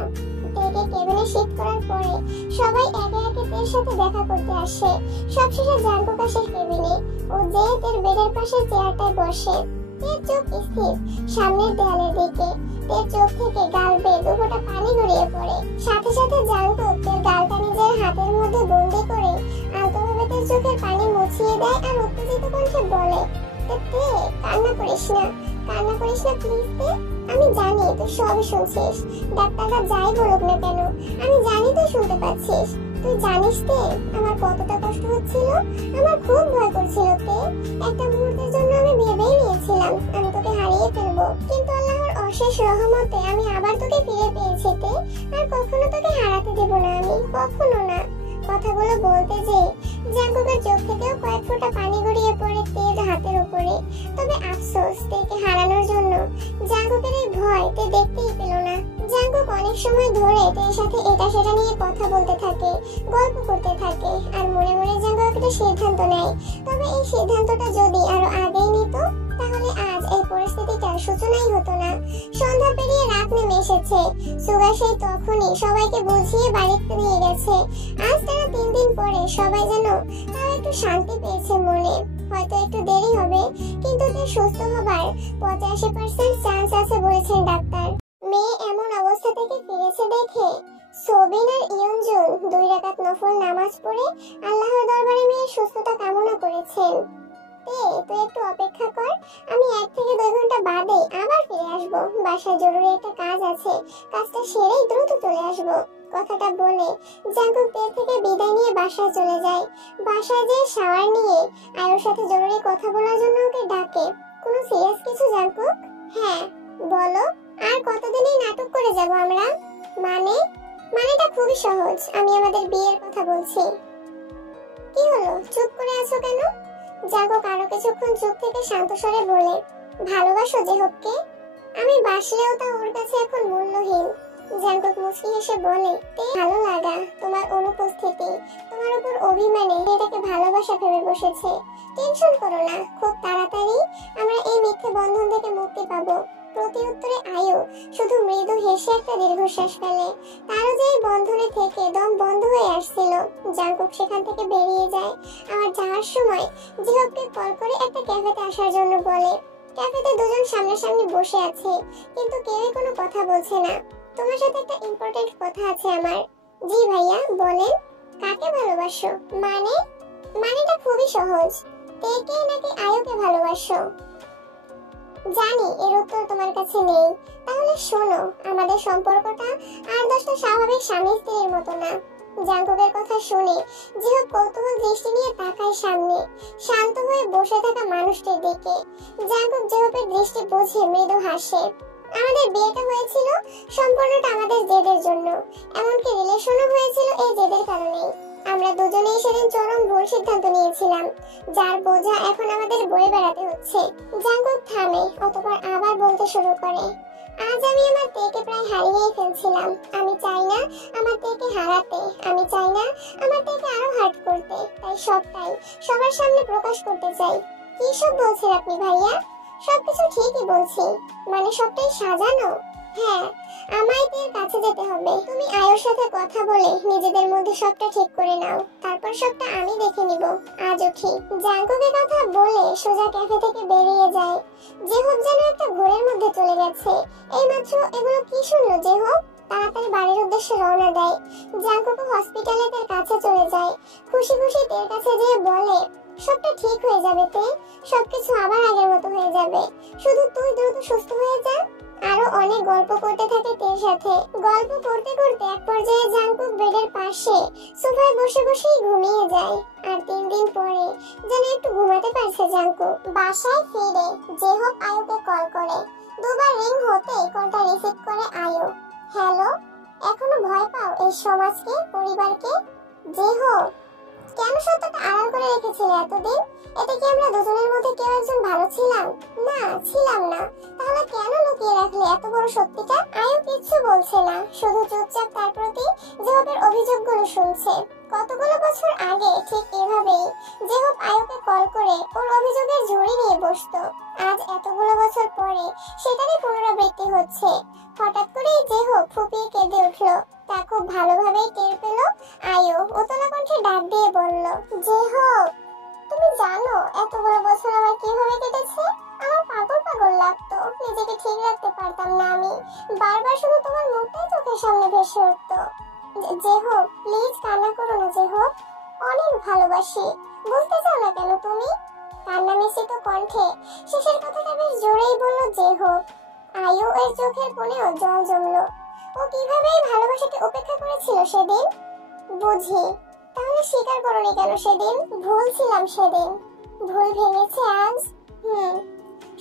তেকে কেবিনে শিফট করার পরে সবাই একে একে তের সাথে দেখা করতে আসে। সবশেষে জাঙ্কুক আসে কেবিনে। ও যে তের বেডের পাশে চেয়ারটায় বসে। তের চোখ স্থির সামনের দেয়ালের দিকে। তের চোখ থেকে গাল বেয়ে দুফোঁটা পানি গড়িয়ে পড়ে। সাথে সাথে জাঙ্কুক তের গালটা নিজের হাতের মধ্যে বন্দি করে আলতোভাবে তের চোখের পানি মুছিয়ে দেয় আর উত্তেজিত কণ্ঠে বলে, তে কান্না করিস না, কান্না করিস না প্লিজ তে। আমি জানি তুই সবই শুনছিস, ডাক্তাররা যাই বলুক না কেন আমি জানি তুই শুনতে পাচ্ছিস। তুই জানিস তে আমার কতটা কষ্ট হচ্ছিল, আমার খুব ভয় করছিল তে। একটা মুহূর্তের জন্য আমি ভেবেই নিয়েছিলাম আমি তোকে হারিয়ে ফেলবো, কিন্তু আল্লাহর অশেষ রহমতে আমি আবার তোকে ফিরে পেয়েছি তে। আর কখনো তোকে হারাতে দেব না আমি, কখনো না। কথাগুলো বলতে যে জাঙ্কুকের চোখ থেকেও কয়েক ফোঁটা পানি গড়িয়ে পড়ে তের হাতের উপরে। তবে আফসোস তেকে হারানোর জন্য জাঙ্কুকের এই ভয় তে দেখতেই পেল না। জাঙ্কুক অনেক সময় ধরে তের সাথে এটা সেটা নিয়ে কথা বলতে থাকে, গল্প করতে থাকে, আর মনে মনে জাঙ্কুক একটা সিদ্ধান্ত নেয়। তবে এই সিদ্ধান্তটা যদি আরো আগেই নিত তাহলে আজ এই পরিস্থিতিটার সূচনাই হতো না। সন্ধ্যা পেরিয়ে রাত নেমে এসেছে। সুগা সেই তখনই সবাইকে বুঝিয়ে বাড়িতে নিয়ে গেছে। আজ তারা 3 দিন পরে সবাই যেন তাও একটু শান্তি পেয়েছে মনে। হয়তো একটু দেরি হবে, কিন্তু তার সুস্থ হবার 85% চান্স আছে বলেছেন ডাক্তার। মেয়ে এমন অবস্থা থেকে ফিরেছে দেখে সোবিন আর ইয়নজুন 2 রাকাত নফল নামাজ পড়ে আল্লাহর দরবারে মেয়ের সুস্থতা কামনা করেছেন। তুই একটু অপেক্ষা কর, আমি 1 থেকে 2 ঘন্টা বাদে আবার ফিরে আসবো। বাসায় জরুরি একটা কাজ আছে, কাজটা সেরেই দ্রুত চলে আসবো। কথাটা বলে জাঙ্কুক তের থেকে বিদায় নিয়ে বাসায় চলে যায়। বাসায় যেয়ে শাওয়ার নিয়ে আয়ুর সাথে জরুরি কথা বলার জন্য ওকে ডাকে। কোনো সিরিয়াস কিছু জাঙ্কুক? হ্যাঁ বলো। আর কতদিন এই নাটক করে যাব আমরা? মানেটা খুবই সহজ, আমি আমাদের বিয়ের কথা বলছি। কি হলো, চুপ করে আছো কেন? জাঙ্কুক আরো কিছুক্ষণ চুপ থেকে শান্ত স্বরে বলে, ভালোবাসো জেহবকে? আমি বাসলেও তা ওর কাছে এখন মূল্যহীন। জাঙ্কুক মুচকি হেসে বলে, ভালো লাগা, তোমার অনুপস্থিতি, তোমার উপর অভিমানে এটাকে ভালোবাসা ভেবে বসেছে। টেনশন করো না, খুব তাড়াতাড়ি আমরা এই মিথ্যে বন্ধন থেকে মুক্তি পাবো। প্রতি উত্তরে আয়ু শুধু মৃদু হেসে একটা দীর্ঘশ্বাস ফেলে। তারও যে এই বন্ধনে থেকে দম বন্ধ হয়ে আসছিল। জাঙ্কুক সেখান থেকে বেরিয়ে যায়। আবার যাওয়ার সময় জিহবকে কল করে একটা ক্যাফেতে আসার জন্য বলে। ক্যাফেতে দুজন সামনাসামনি বসে আছে, কিন্তু কেউই কোনো কথা বলছে না। তোমার সাথে একটা ইম্পর্টেন্ট কথা আছে আমার। জি ভাইয়া বলেন। কাকে ভালোবাসো? মানেটা খুবই সহজ, তেকে নাকি আয়ুকে ভালোবাসো? জানি এর উত্তর তোমার কাছে নেই, তাহলে শোনো, আমাদের সম্পর্কটা আর 10টা স্বাভাবিক স্বামী স্ত্রীর মতো না। জাঙ্কুকের কথা শুনে জিহব কৌতূহল দৃষ্টি নিয়ে তাকায় সামনে শান্ত হয়ে বসে থাকা মানুষটির দিকে। জাঙ্কুক জিহবের দৃষ্টি বুঝে মৃদু হাসে। আমাদের বিয়েটা হয়েছিল সম্পূর্ণটা আমাদের জেদের জন্য, এমনকি রিলেশনও হয়েছিল এই জেদের কারণেই। আমরা দুজনেই সেদিন চরম ভুল সিদ্ধান্ত নিয়েছিলাম, যার বোঝা এখন আমাদের বয়ে বেড়াতে হচ্ছে। জাঙ্কুক থামে, অতঃপর আবার বলতে শুরু করে, আজ আমি আমার তেকে প্রায় হারিয়েই ফেলছিলাম। আমি চাই না আমার তেকে হারাতে, আমি চাই না আমার তেকে আরো হার্ট করতে, তাই সবটাই সবার সামনে প্রকাশ করতে চাই। কি সব বলছেন আপনি ভাইয়া? সবকিছু ঠিকই বলছি, মানে সবটাই সাজানো। হ্যাঁ, আমায় তের কাছে যেতে হবে। তুমি আয়ুর সাথে কথা বলে নিজেদের মধ্যে সবটা ঠিক করে নাও, তারপর সবটা আমি দেখে নিব। আজ উঠি। জাঙ্কুকের কথা বলে সোজা ক্যাফে থেকে বেরিয়ে যায়। জেহব যেন একটা ঘোরের মধ্যে চলে গেছে। এইমাত্র এগুলো কি শুনলো জেহব? তাড়াতাড়ি বাড়ির উদ্দেশ্যে রওনা দেয়। জাঙ্কুক হসপিটালে তের কাছে চলে যায়। খুশি খুশি তের কাছে যেয়ে বলে, সবটা ঠিক হয়ে যাবে তে, সবকিছু আবার আগের মতো হয়ে যাবে, শুধু তুই দ্রুত সুস্থ হয়ে যা। আরো অনেক গল্প করতে থাকে তের সাথে। গল্প করতে করতে এক পর্যায়ে জাঙ্কুক বেডের পাশে সোফায় বসে বসেই ঘুমিয়ে যায়। আর 3 দিন পরে যেন একটু ঘুমাতে পারছে জাঙ্কুক। বাসায় ফিরে জেহব আয়ুকে কল করে। 2 বার রিং হতে কলটা রিসিভ করে আয়ু। হ্যালো, এখনো ভয় পাও এই সমাজকে, পরিবারকে? জেহব, কেন সত্যটা আড়াল করে রেখেছিলে এতদিন? এটা কি আমরা দুজনের মধ্যে কেউ একজন ভালো ছিলাম? না, ছিলাম না। তাহলে কেন লুকিয়ে রাখলে এত বড় সত্যিটা? আয়ু কিচ্ছু বলছে না, শুধু চুপচাপ তার প্রতি জেহবের অভিযোগগুলো শুনছে। কতগুলো বছর আগে ঠিক এভাবেই জেহব আয়ুকে কল করে ওর অভিযোগের ঝুড়ি নিয়ে বসতো। আজ এতগুলো বছর পরে সেটারই পুনরাবৃত্তি হচ্ছে। হঠাৎ করেই জেহব ফুপিয়ে কেঁদে উঠলো। তা খুব ভালোভাবেই টের পেল আয়ু উতলা কণ্ঠে ডাক দিয়ে বলল, যে হোক, তুমি জানো এতগুলো বছর আমার কিভাবে কেটেছে? আমার পাগল পাগল লাগতো, নিজেকে ঠিক রাখতে পারতাম না আমি। বারবার শুধু তোমার মুখটাই চোখের সামনে ভেসে উঠতো। যে হোক, প্লিজ কান্না করো না যে হোক, অনেক ভালোবাসি। বুঝতে চাও না কেন তুমি? কান্না মিশ্রিত কণ্ঠে শেষের কথাটা বেশ জোরেই বলল যে হোক। আয়ু এর চোখের কোণেও জল জমলো। ও কিভাবে এই ভালোবাসাকে উপেক্ষা করেছিল সেদিন? বুঝি। তাহলে স্বীকার করোনি কেন সেদিন? ভুল ছিলাম সেদিন। ভুল ভেঙেছে আজ।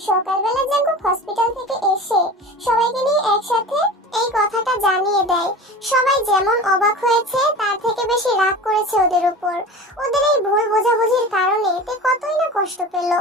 সকালবেলা জাঙ্কুক হসপিটাল থেকে এসে সবাইকে নিয়ে একসাথে এই কথাটা জানিয়ে দেয়। সবাই যেমন অবাক হয়েছে তার থেকে বেশি রাগ করেছে ওদের উপর। ওদের এই ভুল বোঝাবুঝির কারণে তে কতই না কষ্ট পেল।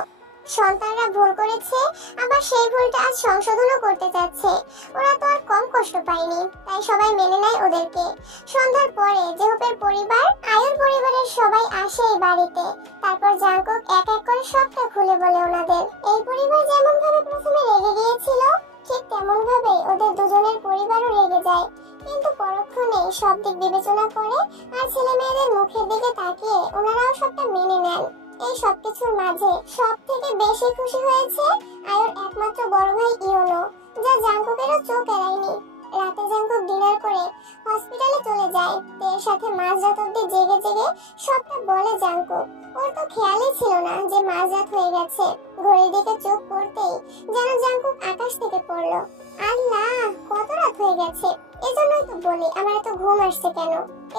সন্তানরা ভুল করেছে, আবার সেই ভুলটা আজ সংশোধনও করতে যাচ্ছে। ওরা তো আর কম কষ্ট পায়নি, তাই সবাই মেনে নেয় ওদেরকে। সন্ধ্যার পরে জেহপের পরিবার, আয়ুর পরিবারের সবাই আসে এই বাড়িতে। তারপর জাঙ্কুক এক এক করে সবটা খুলে বলে ওনাদের। এই পরিবার যেমন ভাবে প্রথমে রেগে গিয়েছিল, ঠিক তেমন ভাবে ওদের দুজনের পরিবারও রেগে যায়। কিন্তু পরক্ষণেই সব দিক বিবেচনা করে আর ছেলে মেয়েদের মুখের দিকে তাকিয়ে ওনারাও সবটা মেনে নেন। এই সবকিছুর মাঝে সব থেকে বেশি খুশি হয়েছে আয়ুর একমাত্র বড় ভাই ইয়োনো, যা জাঙ্কুকেরও চোখ এড়ায়নি। রাতে জাঙ্কুক ডিনার করে হসপিটালে চলে যায়। এর সাথে মাঝরাত অব্দি জেগে জেগে সবটা বলে জাঙ্কুক। ওর তো খেয়ালই ছিল না যে মাঝরাত হয়ে গেছে। ঘড়ির দিকে চোখ পড়তেই যেন জাঙ্কুক আকাশ থেকে পড়লো। আল্লাহ, কত রাত হয়ে গেছে! এজন্যই তো বলি আমার এত ঘুম আসছে কেন।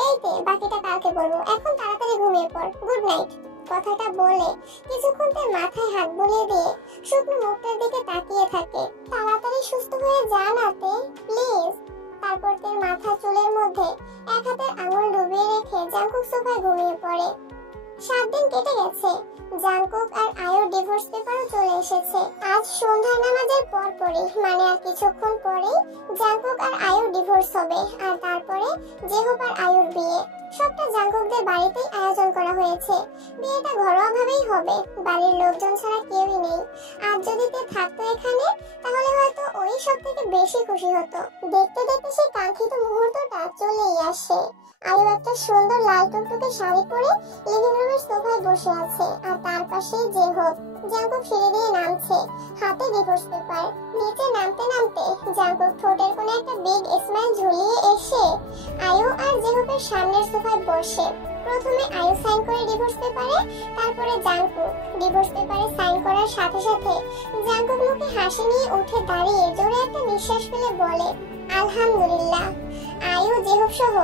এইতে বাকিটা কালকে বলবো, এখন তাড়াতাড়ি ঘুমিয়ে পড়। Good night. কথাটা বলে কিছুক্ষণ তার মাথায় হাত বুলিয়ে দিয়ে শুকনো মুখটার দিকে তাকিয়ে থাকে। তাড়াতাড়ি সুস্থ হয়ে যা নাতে, প্লিজ। তারপর তার মাথা চুলের মধ্যে এক হাতের আঙুল ডুবিয়ে রেখে জাঙ্কুক সোফায় ঘুমিয়ে পড়ে। 7 দিন কেটে গেছে। জাঙ্কুক আর আয়ুর ডিভোর্স পেপারও চলে এসেছে। আজ সন্ধ্যার নামাজের পরপরই, মানে আর কিছুক্ষণ পরেই জাঙ্কুক আর আয়ুর ডিভোর্স হবে। আর তারপরে জেহপ আর আয়ুর বিয়ে। সবটা জাঙ্কুকদের বাড়িতেই আয়োজন করা হয়েছে। বিয়েটা ঘরোয়া ভাবেই হবে, বাড়ির লোকজন ছাড়া কেউই নেই। আর যদি তে থাকতো এখানে, তাহলে হয়তো ওই সব থেকে বেশি খুশি হতো। দেখতে দেখতে সেই কাঙ্ক্ষিত মুহূর্তটা চলেই আসে। আয়ু একটা সুন্দর লাল টুকটুকে শাড়ি পরে লিভিং রুমের সোফায় বসে আছে, আর তার পাশেই জেহপ। জাঙ্কুক সিঁড়ি দিয়ে নামছে, হাতে ডিভোর্স পেপার। নিচে নামতে নামতে জাঙ্কুক ঠোঁটের কোণে একটা বিগ স্মাইল ঝুলিয়ে এসে আয়ু আর জেহপের সামনের সোফায় বসে। প্রথমে আয়ু সাইন করে ডিভোর্স পেপারে, তারপরে জাঙ্কুক। ডিভোর্স পেপারে সাইন করার সাথে সাথে জাঙ্কুক মুখে হাসি নিয়ে উঠে দাঁড়িয়ে জোরে একটা নিঃশ্বাস ফেলে বলে, আলহামদুলিল্লাহ। আয়ু, জেহপ সহ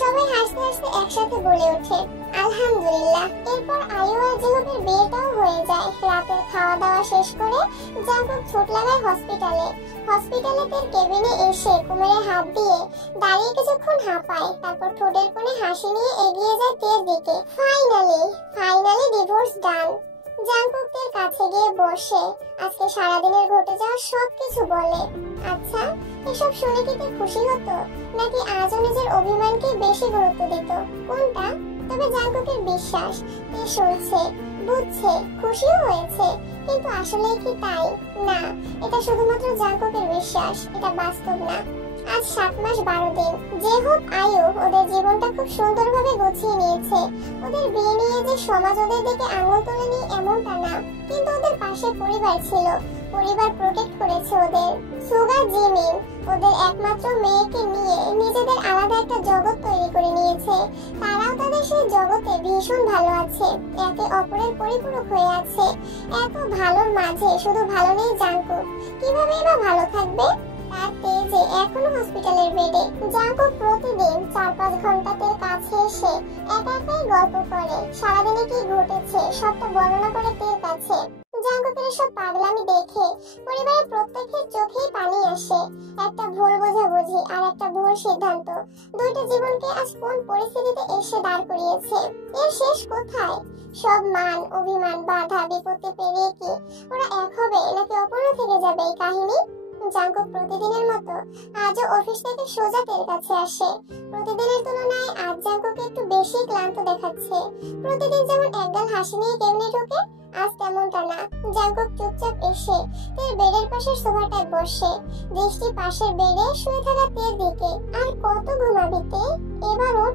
সবাই হাসতে হাসতে একসাথে বলে ওঠে, আলহামদুলিল্লাহ। এরপর আয়ু আর জেহপের বিয়েটাও হয়ে যায়। রাতের খাওয়া দাওয়া শেষ করে জাঙ্কুক ছুট লাগায় হসপিটালে। হসপিটালে তার কেবিনে এসে কোমরে হাত দিয়ে দাঁড়িয়ে কিছুক্ষণ হাঁপায়। তারপর ঠোঁটের কোণে হাসি নিয়ে এগিয়ে যায় তের দিকে। ফাইনালি ডিভোর্স ডান। জাঙ্কুক তের কাছে গিয়ে বসে আজকে সারাদিনের ঘটে যাওয়া সবকিছু বলে। আচ্ছা, এসব শুনে কি তে খুশি হতো, নাকি আজও নিজের অভিমানকে বেশি গুরুত্ব দিত? কোনটা? তবে জাঙ্কুকের বিশ্বাস তে শুনছে, বুঝছে, খুশিও হয়েছে। কিন্তু আসলে কি তাই? না, এটা শুধুমাত্র জাঙ্কুকের বিশ্বাস, এটা বাস্তব না। আজ 7 মাস 12 দিন জেহপ আয়ু ওদের জীবনটা খুব সুন্দরভাবে গুছিয়ে নিয়েছে। ওদের বিয়ে নিয়ে যে সমাজ ওদের দিকে আঙুল তোলেনি এমনটা না, কিন্তু ওদের পাশে পরিবার ছিল। পরিবার প্রোটেক্ট করেছে ওদের। সুগা জিমিন ওদের একমাত্র মেয়েকে নিয়ে নিজেদের আলাদা একটা জগৎ তৈরি করে নিয়েছে। তারাও তাদের সেই জগতে ভীষণ ভালো আছে, একে অপরের পরিপূরক হয়ে আছে। এত ভালোর মাঝে শুধু ভালো নেই জাঙ্কুক। কিভাবেই বা ভালো থাকবে? তার তেজে এখনো হসপিটালের বেডে। জাঙ্কুক প্রতিদিন 4-5 ঘন্টা তের কাছে এসে একা একাই গল্প করে। সারাদিনে কি ঘটেছে সবটা বর্ণনা করে তের কাছে। জাঙ্কুকের সব পাগলামি দেখে পরিবারের প্রত্যেকের চোখেই পানি আসে। একটা ভুল বোঝাবুঝি আর একটা ভুল সিদ্ধান্ত, দুইটা জীবনকে আজ কোন পরিস্থিতিতে এসে দাঁড় করিয়েছে। এর শেষ কোথায়? সব মান, অভিমান, বাধা বিপত্তি পেরিয়ে কি ওরা এক হবে, নাকি অপূর্ণ থেকে যাবে এই কাহিনী? জাঙ্কুক প্রতিদিনের মতো আজও অফিস থেকে সোজা তের কাছে আসে। প্রতিদিনের তুলনায় আজ জাঙ্কুকে একটু বেশি ক্লান্ত দেখাচ্ছে। প্রতিদিন যেমন একগাল হাসি নিয়ে কেমনে ঢোকে, আজ তেমনটা না। জাঙ্কুক চুপচাপ এসে তের বেডের পাশের সোফাটায় বসে, দৃষ্টি পাশের বেডে শুয়ে থাকা তের দিকে। আর কত ঘুমাবি তে?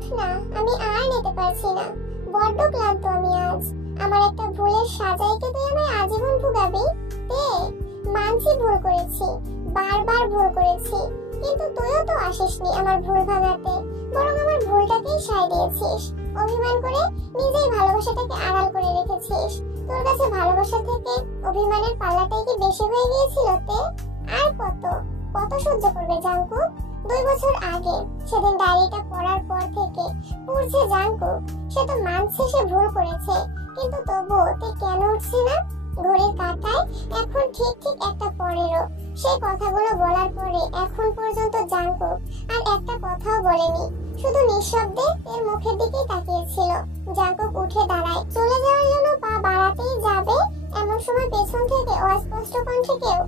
ওঠ না, আমি আর নিতে পারছি না, বড্ড ক্লান্ত আমি আজ। আমার একটা ভুলের সাজাইকে তুই আমায় আজীবন ভুগাবি? তে মানছি ভুল করেছি, বারবার ভুল করেছি, কিন্তু তুইও তো আসিসনি আমার ভুল ভাঙাতে, বরং আমার ভুলটাকেই সায় দিয়েছিস। অভিমান করে নিজেই ভালোবাসাটাকে আড়াল করে রেখেছিস। তোর কাছে ভালোবাসা থেকে অভিমানের পাল্লাটাই কি বেশি হয়ে গিয়েছিল তে? আর কত কত সহ্য করবে জাঙ্কুক? 2 বছর আগে সেদিন ডায়েরিটা পড়ার পর থেকে পড়ছে জাঙ্কুক। সে তো মানছে সে ভুল করেছে, কিন্তু তবুও তে কেন উঠছে না? ঘড়ির কাঁটায় এখন ঠিক ঠিক 1:15। সেই কথাগুলো বলার পরে এখন পর্যন্ত জাঙ্কুক আর একটা কথাও বলেনি, শুধু নিঃশব্দে এর মুখের দিকেই তাকিয়েছিল। জাঙ্কুক উঠে দাঁড়ায়, চলে যাওয়ার জন্য পা বাড়াতেই যাবে, এমন সময় পেছন থেকে অস্পষ্ট কণ্ঠে কেউ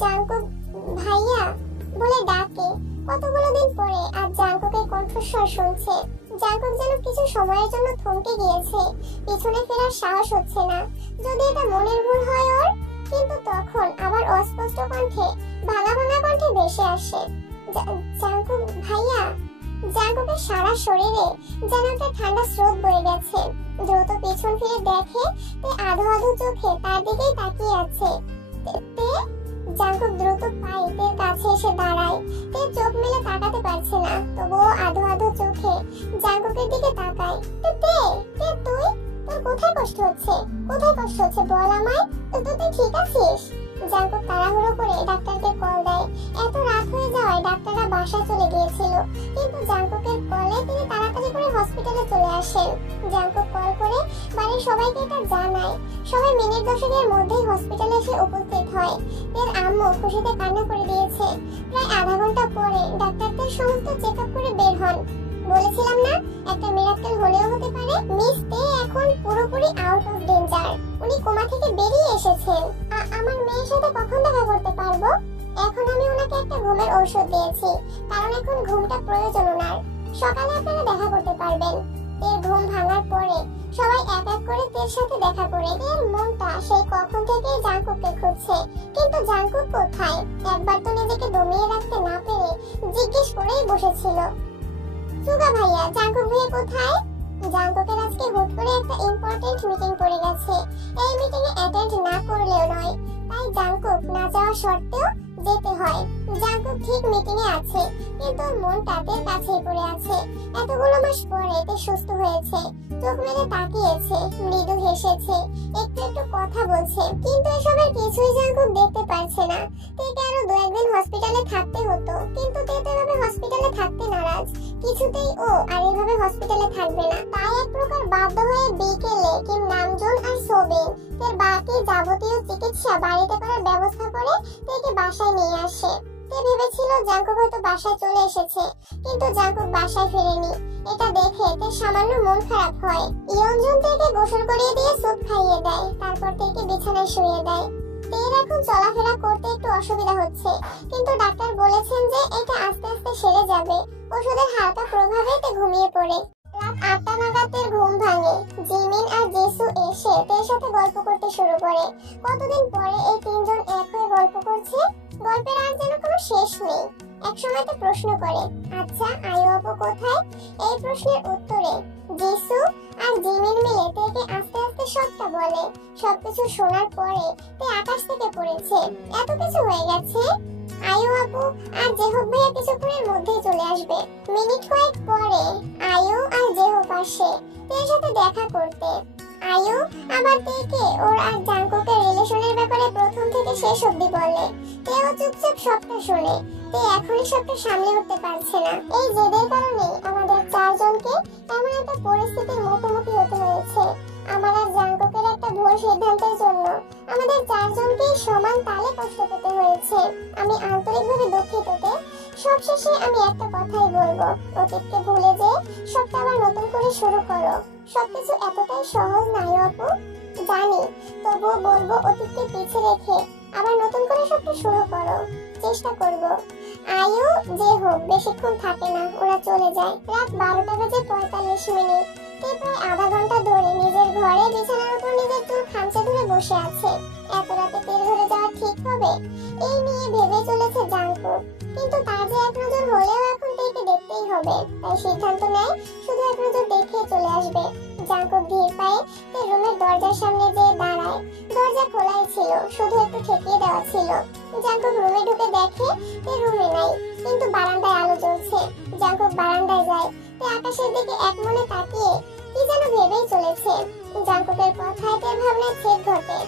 জাঙ্কুক ভাইয়া বলে ডাকে। কতগুলো দিন পরে আজ জাঙ্কুকের কণ্ঠস্বর শুনছে। জাঙ্কুক যেন কিছু সময়ের জন্য থমকে গিয়েছে, পিছনে ফেরার সাহস হচ্ছে না, যদি এটা মনের ভুল হয় ওর। কিন্তু তখন আবার অস্পষ্ট কণ্ঠে ভাঙা ভাঙা কণ্ঠে ভেসে আসে, জাঙ্কুক ভাইয়া। জাঙ্কুকের সারা শরীরে যেন একটা ঠান্ডা স্রোত বয়ে গেছে। দ্রুত পিছন ফিরে দেখে তে আধো আধো চোখে তার দিকেই তাকিয়ে আছে। তে জাঙ্কুক দ্রুত পায়ে তের কাছে এসে দাঁড়ায়। তে চোখ মেলে তাকাতে পারছে না, তবুও আধো আধো চোখে জাঙ্কুকের দিকে তাকায়। তে তে তে তুই, তোর কোথায় কষ্ট হচ্ছে? কোথায় কষ্ট হচ্ছে বল আমায়। তুই ঠিক আছিস? জাঙ্কুক তাড়াহুড়ো করে ডাক্তারকে কল দেয়। এত রাত হয়ে যাওয়ায় ডাক্তাররা বাসায় চলে গিয়েছিল, কিন্তু জাঙ্কুকের কলে তিনি তাড়াতাড়ি করে হসপিটালে চলে আসেন। জাঙ্কুক কল করে বাড়ির সবাইকে এটা জানায়। সবাই মিনিট 10-এর মধ্যেই হসপিটালে এসে উপস্থিত হয়। এর আম্মু খুশিতে কান্না করে দিয়েছে। প্রায় আধা ঘন্টা পরে ডাক্তারদের সমস্ত চেক আপ করে বের হন। বলেছিলাম না একটা মিরাকেল হলেও হতে পারে। মিস তে এখন পুরোপুরি আউট অফ ডেঞ্জার, উনি কোমা থেকে বেরিয়ে এসেছেন। আমার মেয়ের সাথে কখন দেখা করতে পারবো? এখন আমি ওনাকে একটা ঘুমের ঔষধ দিয়েছি, কারণ এখন ঘুমটা প্রয়োজন ওনার। সকালে আপনারা দেখা করতে পারবেন। এর ঘুম ভাঙার পরে সবাই এক এক করে তের সাথে দেখা করে। এর মনটা সেই কখন থেকে জাঙ্কুককে খুঁজছে, কিন্তু জাঙ্কুক কোথায়? একবার তো নিজেকে দমিয়ে রাখতে না পেরে জিজ্ঞেস করেই বসেছিল, সুগা ভাইয়া, জাঙ্কুক ভাইয়া কোথায়? জাঙ্কুকের আজকে হুট করে একটা ইম্পর্টেন্ট মিটিং পড়ে গেছে। এই মিটিং এ অ্যাটেন্ড না করলেও নয়, তাই জাঙ্কুক না যাওয়া সত্ত্বেও যেতে হয়। জাঙ্কুক ঠিক মিটিং এ আছে, কিন্তু ওর মনটা তের কাছেই পড়ে আছে। এতগুলো মাস পরে তে সুস্থ হয়েছে, চোখ মেলে তাকিয়েছে, মৃদু হেসেছে, একটু একটু কথা বলছে, কিন্তু এসবের কিছুই জাঙ্কুক দেখতে পারছে না। তেকে আরো 2-1 দিন হসপিটালে থাকতে হতো, কিন্তু তে তো এভাবে হসপিটালে থাকতে নারাজ। কিছুতেই ও আর এভাবে হসপিটালে থাকবে না, তাই এক প্রকার বাধ্য হয়ে বিকেলে কিম নামজুন আর সোবিন এর বাকি যাবতীয় চিকিৎসা বাড়িতে করার ব্যবস্থা করে তেকে বাসায় নিয়ে আসে। তে ভেবেছিল জাঙ্কুক হয়তো বাসায় চলে এসেছে, কিন্তু জাঙ্কুক বাসায় ফিরেনি। এটা দেখে তে সামান্য মন খারাপ হয়। ইয়নজুন তেকে গোসল করিয়ে দিয়ে স্যুপ খাইয়ে দেয়, তারপর তেকে বিছানায় শুইয়ে দেয়। তের এখন চলাফেরা করতে একটু অসুবিধা হচ্ছে, কিন্তু ডাক্তার বলেছেন যে এটা আস্তে আস্তে সেরে যাবে। ওষুধের হালকা প্রভাবে তে ঘুমিয়ে পড়ে। রাত 8টা নাগাদ তের ঘুম ভাঙে। জিমিন আর জিসু এসে তের সাথে গল্প করতে শুরু করে। কতদিন পরে এই তিনজন এক হয়ে গল্প করছে, গল্পের আর যেন কোনো শেষ নেই। একসময় তে প্রশ্ন করে, আচ্ছা আয়ু আপু কোথায়? এই প্রশ্নের উত্তরে জিসু আর জিমিন মিলে তেকে আস্তে আস্তে সবটা বলে। সবকিছু শোনার পরে তে আকাশ থেকে পড়েছে, এত কিছু হয়ে গেছে। আয়ু আপু আর জেহব ভাইয়া কিছুক্ষণের মধ্যেই চলে আসবে। মিনিট কয়েক পরে আয়ু আর জেহব আসে তের সাথে দেখা করতে। আয়ু আবার তেকে ওর আর জাঙ্কুকের রিলেশনের ব্যাপারে প্রথম থেকে শেষ অবধি বলে। তেও চুপচাপ সবটা শুনে। তে এখনই সবটা সামলে উঠতে পারছে না। এই জেদের কারণে আমাদের 4 জনকে এমন একটা পরিস্থিতির মুখোমুখি হতে হয়েছে। আমার আর জাঙ্কুকের একটা ভুল সিদ্ধান্তের জন্য আমাদের 4 জনকেই সমান তালে কষ্ট পেতে হয়েছে। আমি আন্তরিকভাবে দুঃখিত তে। সবশেষে আমি একটা কথাই বলবো, অতীতকে ভুলে যে সবটা আবার নতুন করে শুরু করো। সবকিছু এতটাই সহজ নয় আপু, জানি, তবুও বলবো অতীতকে পিছে রেখে আবার নতুন করে সবটা শুরু করো। চেষ্টা করব। আয়ু যে হোক বেশিক্ষণ থাকে না, ওরা চলে যায়। রাত 12:45। তে প্রায় আধা ঘন্টা ধরে নিজের ঘরে বিছানার উপর নিজের চুল খামচে ধরে বসে আছে। এত রাতে তেল ধরে যাওয়া ঠিক হবে, এই নিয়ে ভেবে চলেছে জাঙ্কুক। কিন্তু তার যে এক নজর হলেও এখন তেকে দেখতেই হবে, তাই সিদ্ধান্ত নেয় শুধু এক নজর দেখে চলে আসবে। জাঙ্কুক ধীর পায়ে তে রুমের দরজার সামনে যেয়ে দাঁড়ায়। দরজা খোলাই ছিল, শুধু একটু ঠেকিয়ে দেওয়া ছিল। জাঙ্কুক রুমে ঢুকে দেখে তে রুমে নাই, কিন্তু বারান্দায় আলো জ্বলছে। জাঙ্কুক বারান্দায় যায়, তে আকাশের দিকে এক মনে তাকিয়ে কি যেন ভেবেই চলেছে। জাঙ্কুকের কথায় তে ভাবনায় ছেদ ঘটে।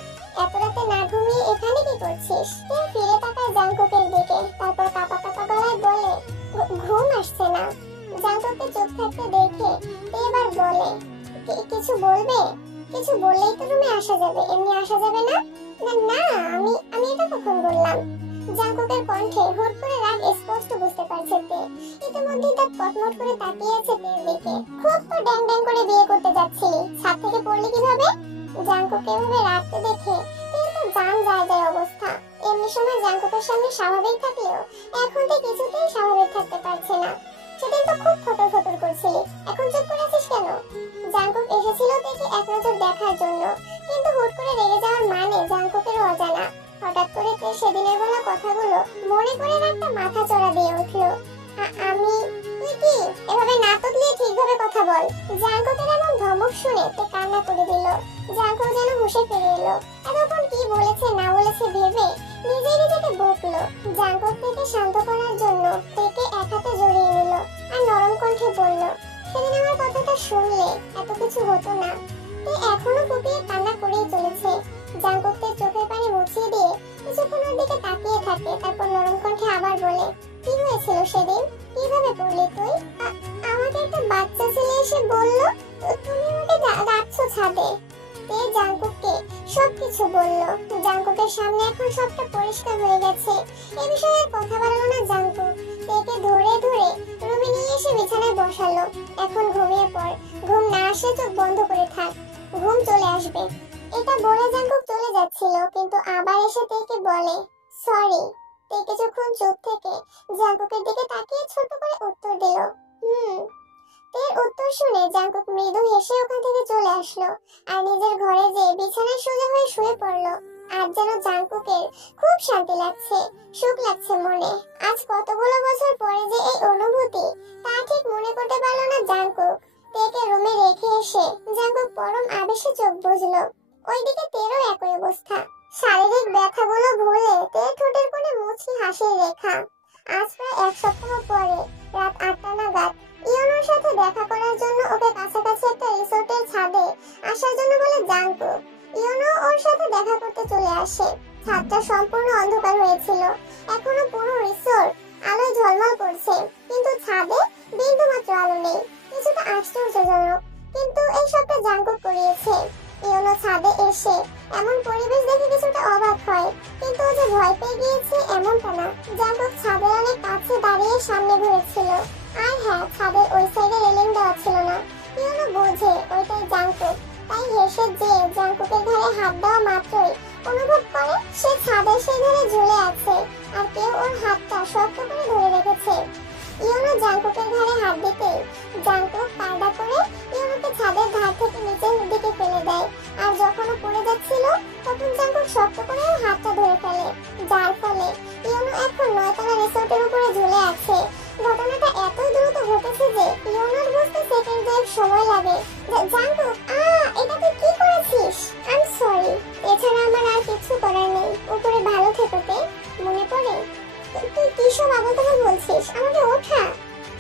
এত রাতে না ঘুমিয়ে এখানে কি করছিস? তে ফিরে তাকায় জাঙ্কুকের দিকে, তারপর কাঁপা কাঁপা গলায় বলে, ঘুম আসছে না। জাঙ্কুককে চুপ থাকতে দেখে তে এবার বলে, কিছু বলবে? কিছু বললেই তো রুমে আসা যাবে, এমনি আসা যাবে না। না না, আমি এটা কখন বললাম? জাঙ্কুকের কণ্ঠে হুট করে রাগ স্পষ্ট বুঝতে পারছে তে। ইতিমধ্যেই তার কটমট করে তাকিয়ে আছে তের দিকে। খুব তো ড্যাং ড্যাং করে বিয়ে করতে যাচ্ছিলি, ছাদ থেকে পড়লি কিভাবে? জাঙ্কুককে এভাবে রাখতে দেখে তের তো জান যায় যায় অবস্থা। এমনি সময় জাঙ্কুকের সামনে স্বাভাবিক থাকলেও এখন তো কিছুতেই স্বাভাবিক থাকতে পারছে না। সেদিন তো খুব ফটর ফটর করছিলি, এখন চুপ করে আছিস কেন? জাঙ্কুক এসেছিল দেখে এক নজর দেখার জন্য, কিন্তু হুট করে রেগে যাওয়ার মানে জাঙ্কুকেরও অজানা। হঠাৎ করে তে সেদিনের বলা কথাগুলো মনে করে একটা মাথা চড়া দিয়ে উঠলো। আমি? তুই কি এভাবে না তদলিয়ে ঠিকভাবে কথা বল। জাঙ্কুকের এমন ধমক শুনে তে কান্না করে দিল। জাঙ্কুক যেন হুঁশে ফিরে এলো। এতক্ষণ কি বলেছে না বলেছে ভেবে নিজেই নিজেকে বকলো। জাঙ্কুক থেকে শান্ত করার জন্য তেকে এক হাতে জড়িয়ে নিল আর নরম কণ্ঠে বলল, সেদিন আমার কথাটা শুনলে এত কিছু হতো না। তে এখনো ফুপিয়ে কান্না করেই চলেছে। জাঙ্কুক তের চোখের পানি মুছিয়ে দিয়ে কিছুক্ষণ ওর দিকে তাকিয়ে থাকে, তারপর নরম কণ্ঠে আবার বলে, কি হয়েছিল সেদিন? কিভাবে পড়লি তুই? আমাকে একটা বাচ্চা ছেলে এসে বলল তুমি আমাকে রাখছো ছাদে। তে জাঙ্কুককে সবকিছু বলল। জাঙ্কুকের সামনে এখন সবটা পরিষ্কার হয়ে গেছে। এ বিষয়ে কথা বাড়ালো না জাঙ্কুক। তেকে ধরে ধরে রুমে নিয়ে এসে বিছানায় বসালো। এখন ঘুমিয়ে পড়, ঘুম না আসলে চোখ বন্ধ করে থাক, ঘুম চলে আসবে। এটা বলে জাঙ্কুক চলে যাচ্ছিল, কিন্তু আবার এসে তেকে বলে, সরি। তে কিছুক্ষণ চুপ থেকে জাঙ্কুকের দিকে তাকিয়ে ছোট করে উত্তর দিল, তের উত্তর শুনে জাঙ্কুক মৃদু হেসে ওখান থেকে চলে আসলো আর নিজের ঘরে যেয়ে বিছানায় সোজা হয়ে শুয়ে পড়লো। আজ যেন জাঙ্কুকের খুব শান্তি লাগছে, সুখ লাগছে মনে। আজ কতগুলো বছর পরে যে এই অনুভূতি তা ঠিক মনে করতে পারলো না জাঙ্কুক। তেকে রুমে রেখে এসে জাঙ্কুক পরম আবেশে চোখ বুঝলো। ওইদিকে তেরও একই অবস্থা। শারীরিক ব্যথাগুলো ভুলে তের ঠোঁটের কোণে মুচকি হাসির রেখা। আজ প্রায় এক সপ্তাহ পরে রাত 8টা নাগাদ ইয়নোর সাথে দেখা করার জন্য ওকে কাছাকাছি একটা রিসোর্টের ছাদে আসার জন্য বলে জাঙ্কুক। ইয়নো ওর সাথে দেখা করতে চলে আসে। ছাদটা সম্পূর্ণ অন্ধকার হয়েছিল, এখনো পুরো রিসোর্ট আলোয় ঝলমল করছে, কিন্তু ছাদে বিন্দুমাত্র আলো নেই। কিছুটা আশ্চর্যজনক, কিন্তু এই সবটা জাঙ্কুক করিয়েছে। ইয়নো ছাদে এসে এমন পরিবেশ দেখে কিছুটা অবাক হয়, কিন্তু ও যে ভয় পেয়ে গিয়েছে এমনটা না। জাঙ্কুক ছাদের অনেক কাছে দাঁড়িয়ে সামনে ঘুরেছিল। আর হ্যাঁ, ছাদের ওই সাইডে রেলিং দেওয়া ছিল না। ইয়নো বোঝে ওইটাই জাঙ্কুক, তাই হেসে যে জাঙ্কুকের ঘাড়ে হাত দেওয়া মাত্রই অনুভব করে সে ছাদের সেই ধারে ঝুলে আছে আর কেউ ওর হাতটা শক্ত করে ধরে রেখেছে। ইয়নো জাঙ্কুকের ঘাড়ে হাত দিতে জাঙ্কুক কায়দা করে ইয়নোকে ছাদের ধার থেকে নিচের দিকে ফেলে দেয়। আর যখন ও পড়ে যাচ্ছিল তখন জাঙ্কুক শক্ত করে ওর হাতটা ধরে ফেলে, যার ফলে ইয়নো এখন 9তলা রিসোর্টের উপরে ঝুলে আছে। ঘটনাটা এতই দ্রুত ঘটেছে যে ইয়নোর বুঝতে সেকেন্ড দেড় সময় লাগে। জাঙ্কুক, এটা তুই কি করেছিস? I am sorry. এছাড়া আমার আর কিছু করার নেই। উপরে ভালো থেকোতে মনে পড়ে? তুই কি সব আবল-তাবল বলছিস? আমাকে ওঠা।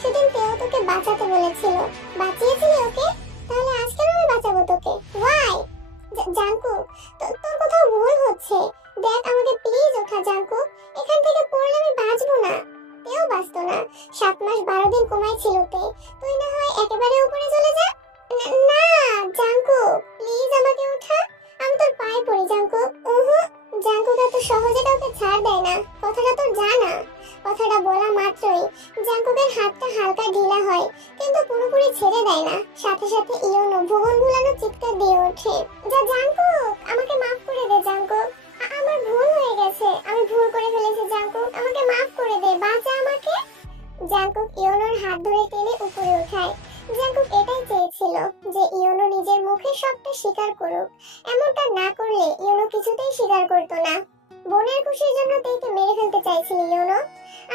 সেদিন তেও তোকে বাঁচাতে বলেছিল, বাঁচিয়েছিলি ওকে, তাহলে আজকে আমি বাঁচাবো তোকে। ওয়াই? জাঙ্কুক, তোর কোথাও ভুল হচ্ছে। দেখ, আমাকে প্লিজ ওঠা জাঙ্কুক, এখান থেকে পড়লে আমি বাঁচবো না। তেও বাঁচতো না। 7 মাস 12 দিন কমাই ছিল তে। তুই না হয় একেবারে উপরে চলে যা। না জাঙ্কুক, প্লিজ আমাকে ওঠা, আমি তোর পায়ে পড়ি জাঙ্কুক। জাঙ্কুক এত সহজে কাউকে ছাড় দেয় না, কথাটা তোর জানা। কথাটা বলা মাত্রই জাঙ্কুকের হাতটা হালকা ঢিলা হয়, কিন্তু পুরোপুরি ছেড়ে দেয় না। সাথে সাথে ইয়নো ভুবন ভুলানো চিৎকার দিয়ে ওঠে, জাঙ্কুক, আমাকে মাফ করে দে জাঙ্কুক, আমি আমার ভুল হয়ে গেছে, আমি ভুল করে ফেলেছি জাঙ্কুক, আমাকে মাফ করে দে, বাঁচা আমাকে। জাঙ্কুক ইয়োনোর হাত ধরে টেনে উপরে উঠায়। জাঙ্কুক এটাই চেয়েছিল যে ইয়োনো নিজের মুখে সবটা স্বীকার করুক। এমনটা না করলে ইয়োনো কিছুতেই স্বীকার করতো না। বোনের খুশির জন্য তেকে মেরে ফেলতে চাইছিলি ইয়োনো?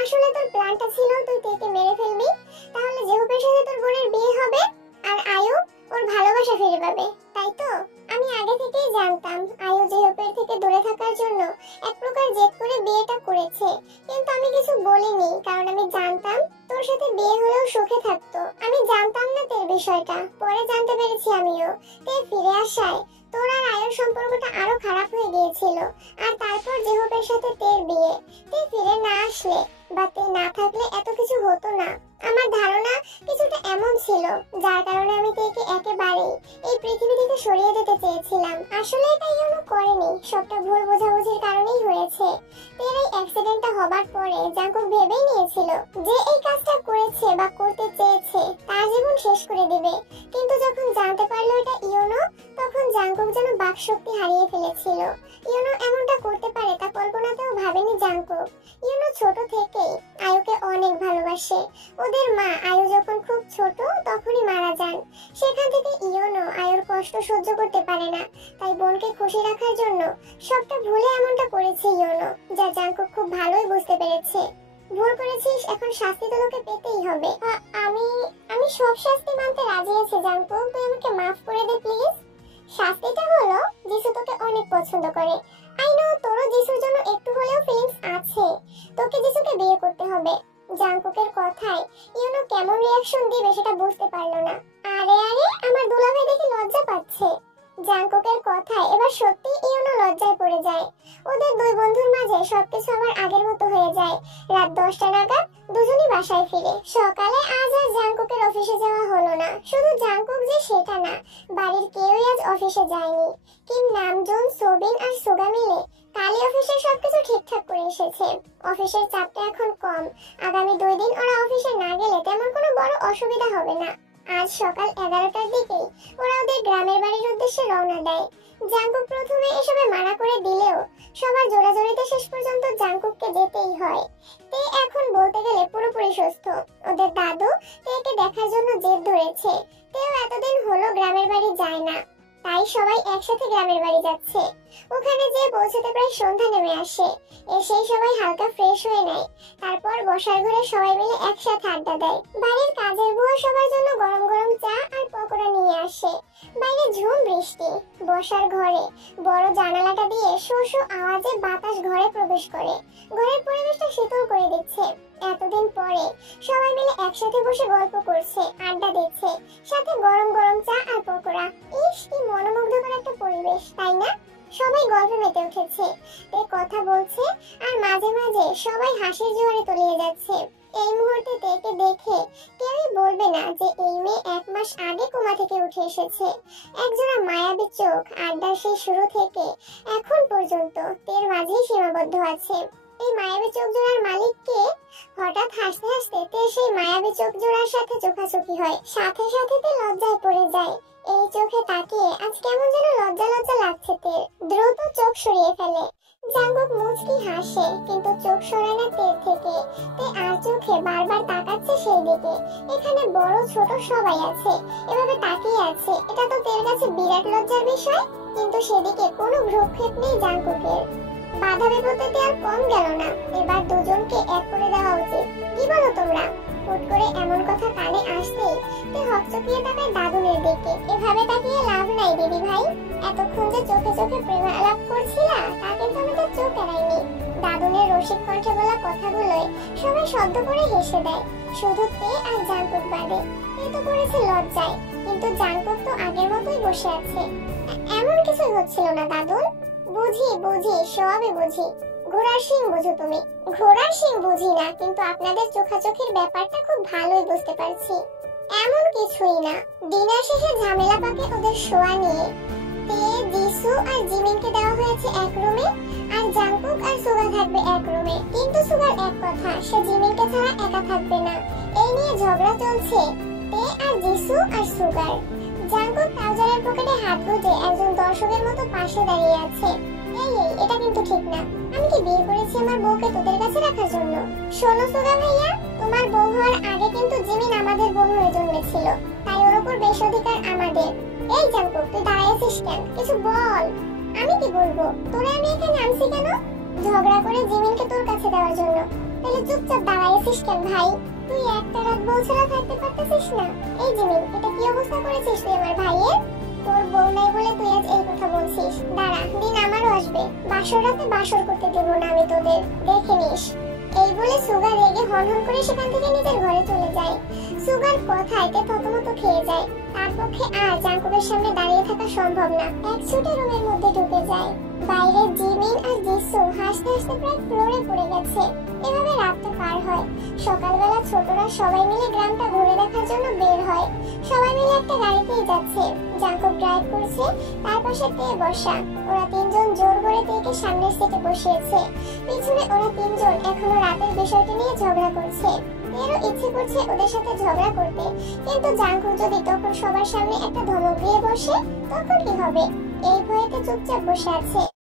আসলে তোর প্ল্যানটা ছিল তুই তেকে মেরে ফেলবি, তাহলে জেহুপের সাথে তোর বোনের বিয়ে হবে আর আয়ু ওর ভালোবাসা ফিরে পাবে, তাই তো? আমি আগে থেকেই জানতাম আয়ু জেহুপের থেকে দূরে থাকার জন্য এক প্রকার জেদ করে বিয়েটা করেছে, কিন্তু আমি কিছু বলিনি কারণ আমি জানতাম তোর সাথে বিয়ে হলেও সুখে থাকতো। আমি জানতাম না তের বিষয়টা, পরে জানতে পেরেছি আমিও। তে ফিরে আসায় তোর আর আয়ুর সম্পর্কটা আরো খারাপ হয়ে গিয়েছিল, আর তারপর জেহুপের সাথে তের বিয়ে। তে ফিরে না আসলে বা তে না থাকলে এত কিছু হতো না। আমার ধারণা কিছুটা এমন ছিল যার কারণে আমি তেকে একেবারে এই পৃথিবী থেকে সরিয়ে দিতে চেয়েছিলাম। আসলে এটা ইয়োনো করেনি, সবটা ভুল বোঝাবুঝির কারণেই হয়েছে। তের এই অ্যাক্সিডেন্টটা হবার পরে জাঙ্কুক ভেবেই নিয়েছিল যে এই কাজটা করেছে বা করতে চেয়েছে তার জীবন শেষ করে দিবে, কিন্তু যখন জানতে পারলো এটা ইয়োনো, তখন জাঙ্কুক যেন বাকশক্তি হারিয়ে ফেলেছিল। ইয়োনো এমনটা করতে পারে তা কল্পনাতেও ভাবেনি জাঙ্কুক। ইয়োনো ছোট থেকেই আয়ুকে অনেক ভালোবাসে। ওদের মা আয়ু যখন খুব ছোট তখনই মারা যান। সেখান থেকে ইয়োনো আয়ুর কষ্ট সহ্য করতে পারে না, তাই বোনকে খুশি রাখার জন্য সবটা ভুলে এমনটা করেছে ইয়োনো, যা জাঙ্কুক খুব ভালোই বুঝতে পেরেছে। ভুল করেছিস, এখন শাস্তি তো তোকে পেতেই হবে। আমি আমি সব শাস্তি মানতে রাজি আছি জাঙ্কুক, তুই আমাকে মাফ করে দে প্লিজ। শাস্তিটা হলো যিশু তোকে অনেক পছন্দ করে। আই নো তোরও যিশুর জন্য একটু হলেও ফিলিংস আছে, তোকে যিশুকে বিয়ে করতে হবে। জাঙ্কুকের কথায় ইয়োনো কেমন রিঅ্যাকশন দিবে সেটা বুঝতে পারলো না। আরে আরে আমার দুলাভাই দেখে লজ্জা পাচ্ছে। জাঙ্কুকের কথায় এবার সত্যি ইয়োনো লজ্জায় পড়ে যায়। ওদের দুই বন্ধুর মাঝে সবকিছু আবার আগের মতো হয়ে যায়। রাত 10টা নাগাদ দুজনই বাসায় ফিরে। সকালে আজ আর জাঙ্কুকের অফিসে যাওয়া হলো না। শুধু জাঙ্কুক যে সেটা না, বাড়ির কেউই আজ অফিসে যায়নি। কিম, নামজুন, সোবিন আর সুগা মিলে কালই অফিসের সবকিছু ঠিকঠাক করে এসেছে। অফিসের চাপটা এখন কম। আগামী 2 দিন ওরা অফিসে না গেলে তেমন কোনো বড় অসুবিধা হবে না। আজ সকাল 11টার দিকেই ওরা ওদের গ্রামের বাড়ির উদ্দেশ্যে রওনা দেয়। জাঙ্কুক প্রথমে এসবে মানা করে দিলেও সবার জোরাজোরিতে শেষ পর্যন্ত জাঙ্কুককে যেতেই হয়। তে এখন বলতে গেলে পুরোপুরি সুস্থ। ওদের দাদু তেকে দেখার জন্য জেদ ধরেছে। তেও এতদিন হলো গ্রামের বাড়ি যায় না, তাই সবাই একসাথে গ্রামের বাড়ি যাচ্ছে। ওখানে যে পৌঁছতে প্রায় সন্ধ্যা নেমে আসে। এসেই সবাই হালকা ফ্রেশ হয়ে নেয়, তারপর বসার ঘরে সবাই মিলে একসাথে আড্ডা দেয়। বাড়ির কাজের বুয়া সবার জন্য গরম গরম চা আর পকোড়া নিয়ে আসে। বাইরে ঝুম বৃষ্টি। বসার ঘরে বড় জানালাটা দিয়ে শো শো আওয়াজে বাতাস ঘরে প্রবেশ করে, ঘরের পরিবেশটা শীতল করে দিচ্ছে। এতদিন পরে সবাই মিলে একসাথে বসে গল্প করছে, আড্ডা দিচ্ছে, সাথে গরম গরম চা আর পকোড়া। ইস, কি মনোমুগ্ধকর একটা পরিবেশ, তাই না? সবাই গল্পে মেতে উঠেছে, এই কথা বলছে আর মাঝে মাঝে সবাই হাসির জোয়ারে তলিয়ে যাচ্ছে। এই মুহূর্তে তেকে দেখে কেউই বলবে না যে এই মেয়ে 1 মাস আগে কোমা থেকে উঠে এসেছে। একজোড়া মায়াবী চোখ আড্ডার সেই শুরু থেকে এখন পর্যন্ত তের মাঝেই সীমাবদ্ধ আছে। এই মায়াবী চোখ জোড়ার মালিক কে? হঠাৎ হাসতে হাসতে তে সেই মায়াবী চোখ জোড়ার সাথে চোখাচোখি হয়। সাথে সাথে তে লজ্জায় পড়ে যায়। এই চোখে তাকিয়ে আজ কেমন যেন লজ্জা লজ্জা লাগছে তের। দ্রুত চোখ সরিয়ে ফেলে। জাঙ্কুক মুচকি হাসে, কিন্তু চোখ সরায় না তের থেকে। তে আর চোখে বারবার তাকাচ্ছে সেই দিকে। এখানে বড় ছোট সবাই আছে, এভাবে তাকিয়ে আছে। এটা তো তের কাছে বিরাট লজ্জার বিষয়, কিন্তু সেদিকে কোনো ভ্রুক্ষেপ নেই জাঙ্কুকের। বাধা বিপত্তিতে আর কম গেল না, এবার দুজনকে এক করে দেওয়া উচিত। কি বলো তোমরা? হুট করে এমন কথা কানে আসতেই তে হকচকিয়ে তাকায় দাদুনের দিকে। এভাবে তাকিয়ে লাভ নাই দিদি ভাই, এতক্ষণ যে চোখে চোখে প্রেম আলাপ করছিলা তা কিন্তু আমি তো চোখ এড়াইনি। দাদুনের রসিক কণ্ঠে বলা কথাগুলোয় সবাই শব্দ করে হেসে দেয়, শুধু তে আর জাঙ্কুক বাদে। তে তো পড়েছে লজ্জায়, কিন্তু জাঙ্কুক তো আগের মতোই বসে আছে। এমন কিছুই হচ্ছিল না দাদুন। বুঝি বুঝি, সবই বুঝি। ঘোড়ার শিং বুঝো তুমি? ঘোড়ার শিং বুঝি না, কিন্তু আপনাদের চোখাচোখির ব্যাপারটা খুব ভালোই বুঝতে পারছি। এমন কিছুই না। ডিনার শেষে ঝামেলা পাকে ওদের শোয়া নিয়ে। তে, যিশু আর জিমিনকে দেওয়া হয়েছে এক রুমে, আর জাঙ্কুক আর সুগা থাকবে এক রুমে। কিন্তু সুগার এক কথা, সে জিমিনকে ছাড়া একা থাকবে না। এই নিয়ে ঝগড়া চলছে তে আর যিশু আর সুগার। জাঙ্কুক ট্রাউজারের পকেটে হাত গুজে একজন দর্শকের মতো পাশে দাঁড়িয়ে আছে। এটা কিন্তু ঠিক না। আমি কি বিয়ে করেছি আমার বউকে তোদের কাছে রাখার জন্য? শোনো সুগা ভাইয়া, তোমার বউ হওয়ার আগে কিন্তু জিমিন আমাদের বউ হয়ে জন্মেছিল, তাই ওর উপর বেশ অধিকার আমাদের। এই জাঙ্কুক, তুই দাঁড়ায় আছিস কেন? কিছু বল। আমি কি বলবো? তোরা আমি এখানে আনছি কেন? ঝগড়া করে জিমিনকে তোর কাছে দেওয়ার জন্য। তাহলে চুপচাপ দাঁড়ায় আছিস কেন ভাই? তুই একটা রাত বউ ছাড়া থাকতে পারতেছিস না? এই জিমিন, এটা কি অবস্থা করেছিস তুই আমার ভাইয়ের? তোর বউ নাই বলে তুই আজ এই কথা বলছিস। দাঁড়া, দিন আমারও আসবে, বাসর রাতে বাসর করতে দেব না আমি তোদের, দেখে নিস। এই বলে সুগা রেগে হনহন করে সেখান থেকে নিজের ঘরে চলে যায়। সুগার কথায়তে থতমত খেয়ে যায়। তার পক্ষে আর জাঙ্কুকের সামনে দাঁড়িয়ে থাকা সম্ভব না। এক ছুটে রুমের মধ্যে ঢুকে যায়। বাইরে জিমিন আর জিসু হাসতে হাসতে প্রায় ফ্লোরে পড়ে গেছে। এভাবে রাতটা পার হয়। সকালবেলা ছোটরা সবাই মিলে গ্রামটা ঘুরে দেখার জন্য বের হয়। সবাই মিলে একটা গাড়িতেই যাচ্ছে। জাঙ্কুক ড্রাইভ করছে, তার পাশে তে বসা। ওরা তিনজন জোর করে তেকে সামনের সিটে বসিয়েছে। পিছনে ওরা তিনজন এখনো রাতের বিষয়টি নিয়ে ঝগড়া করছে। এরও ইচ্ছে করছে ওদের সাথে ঝগড়া করতে, কিন্তু জাঙ্কুক যদি তখন সবার সামনে একটা ধমক দিয়ে বসে, তখন কি হবে? এই ভয়েতে চুপচাপ বসে আছে।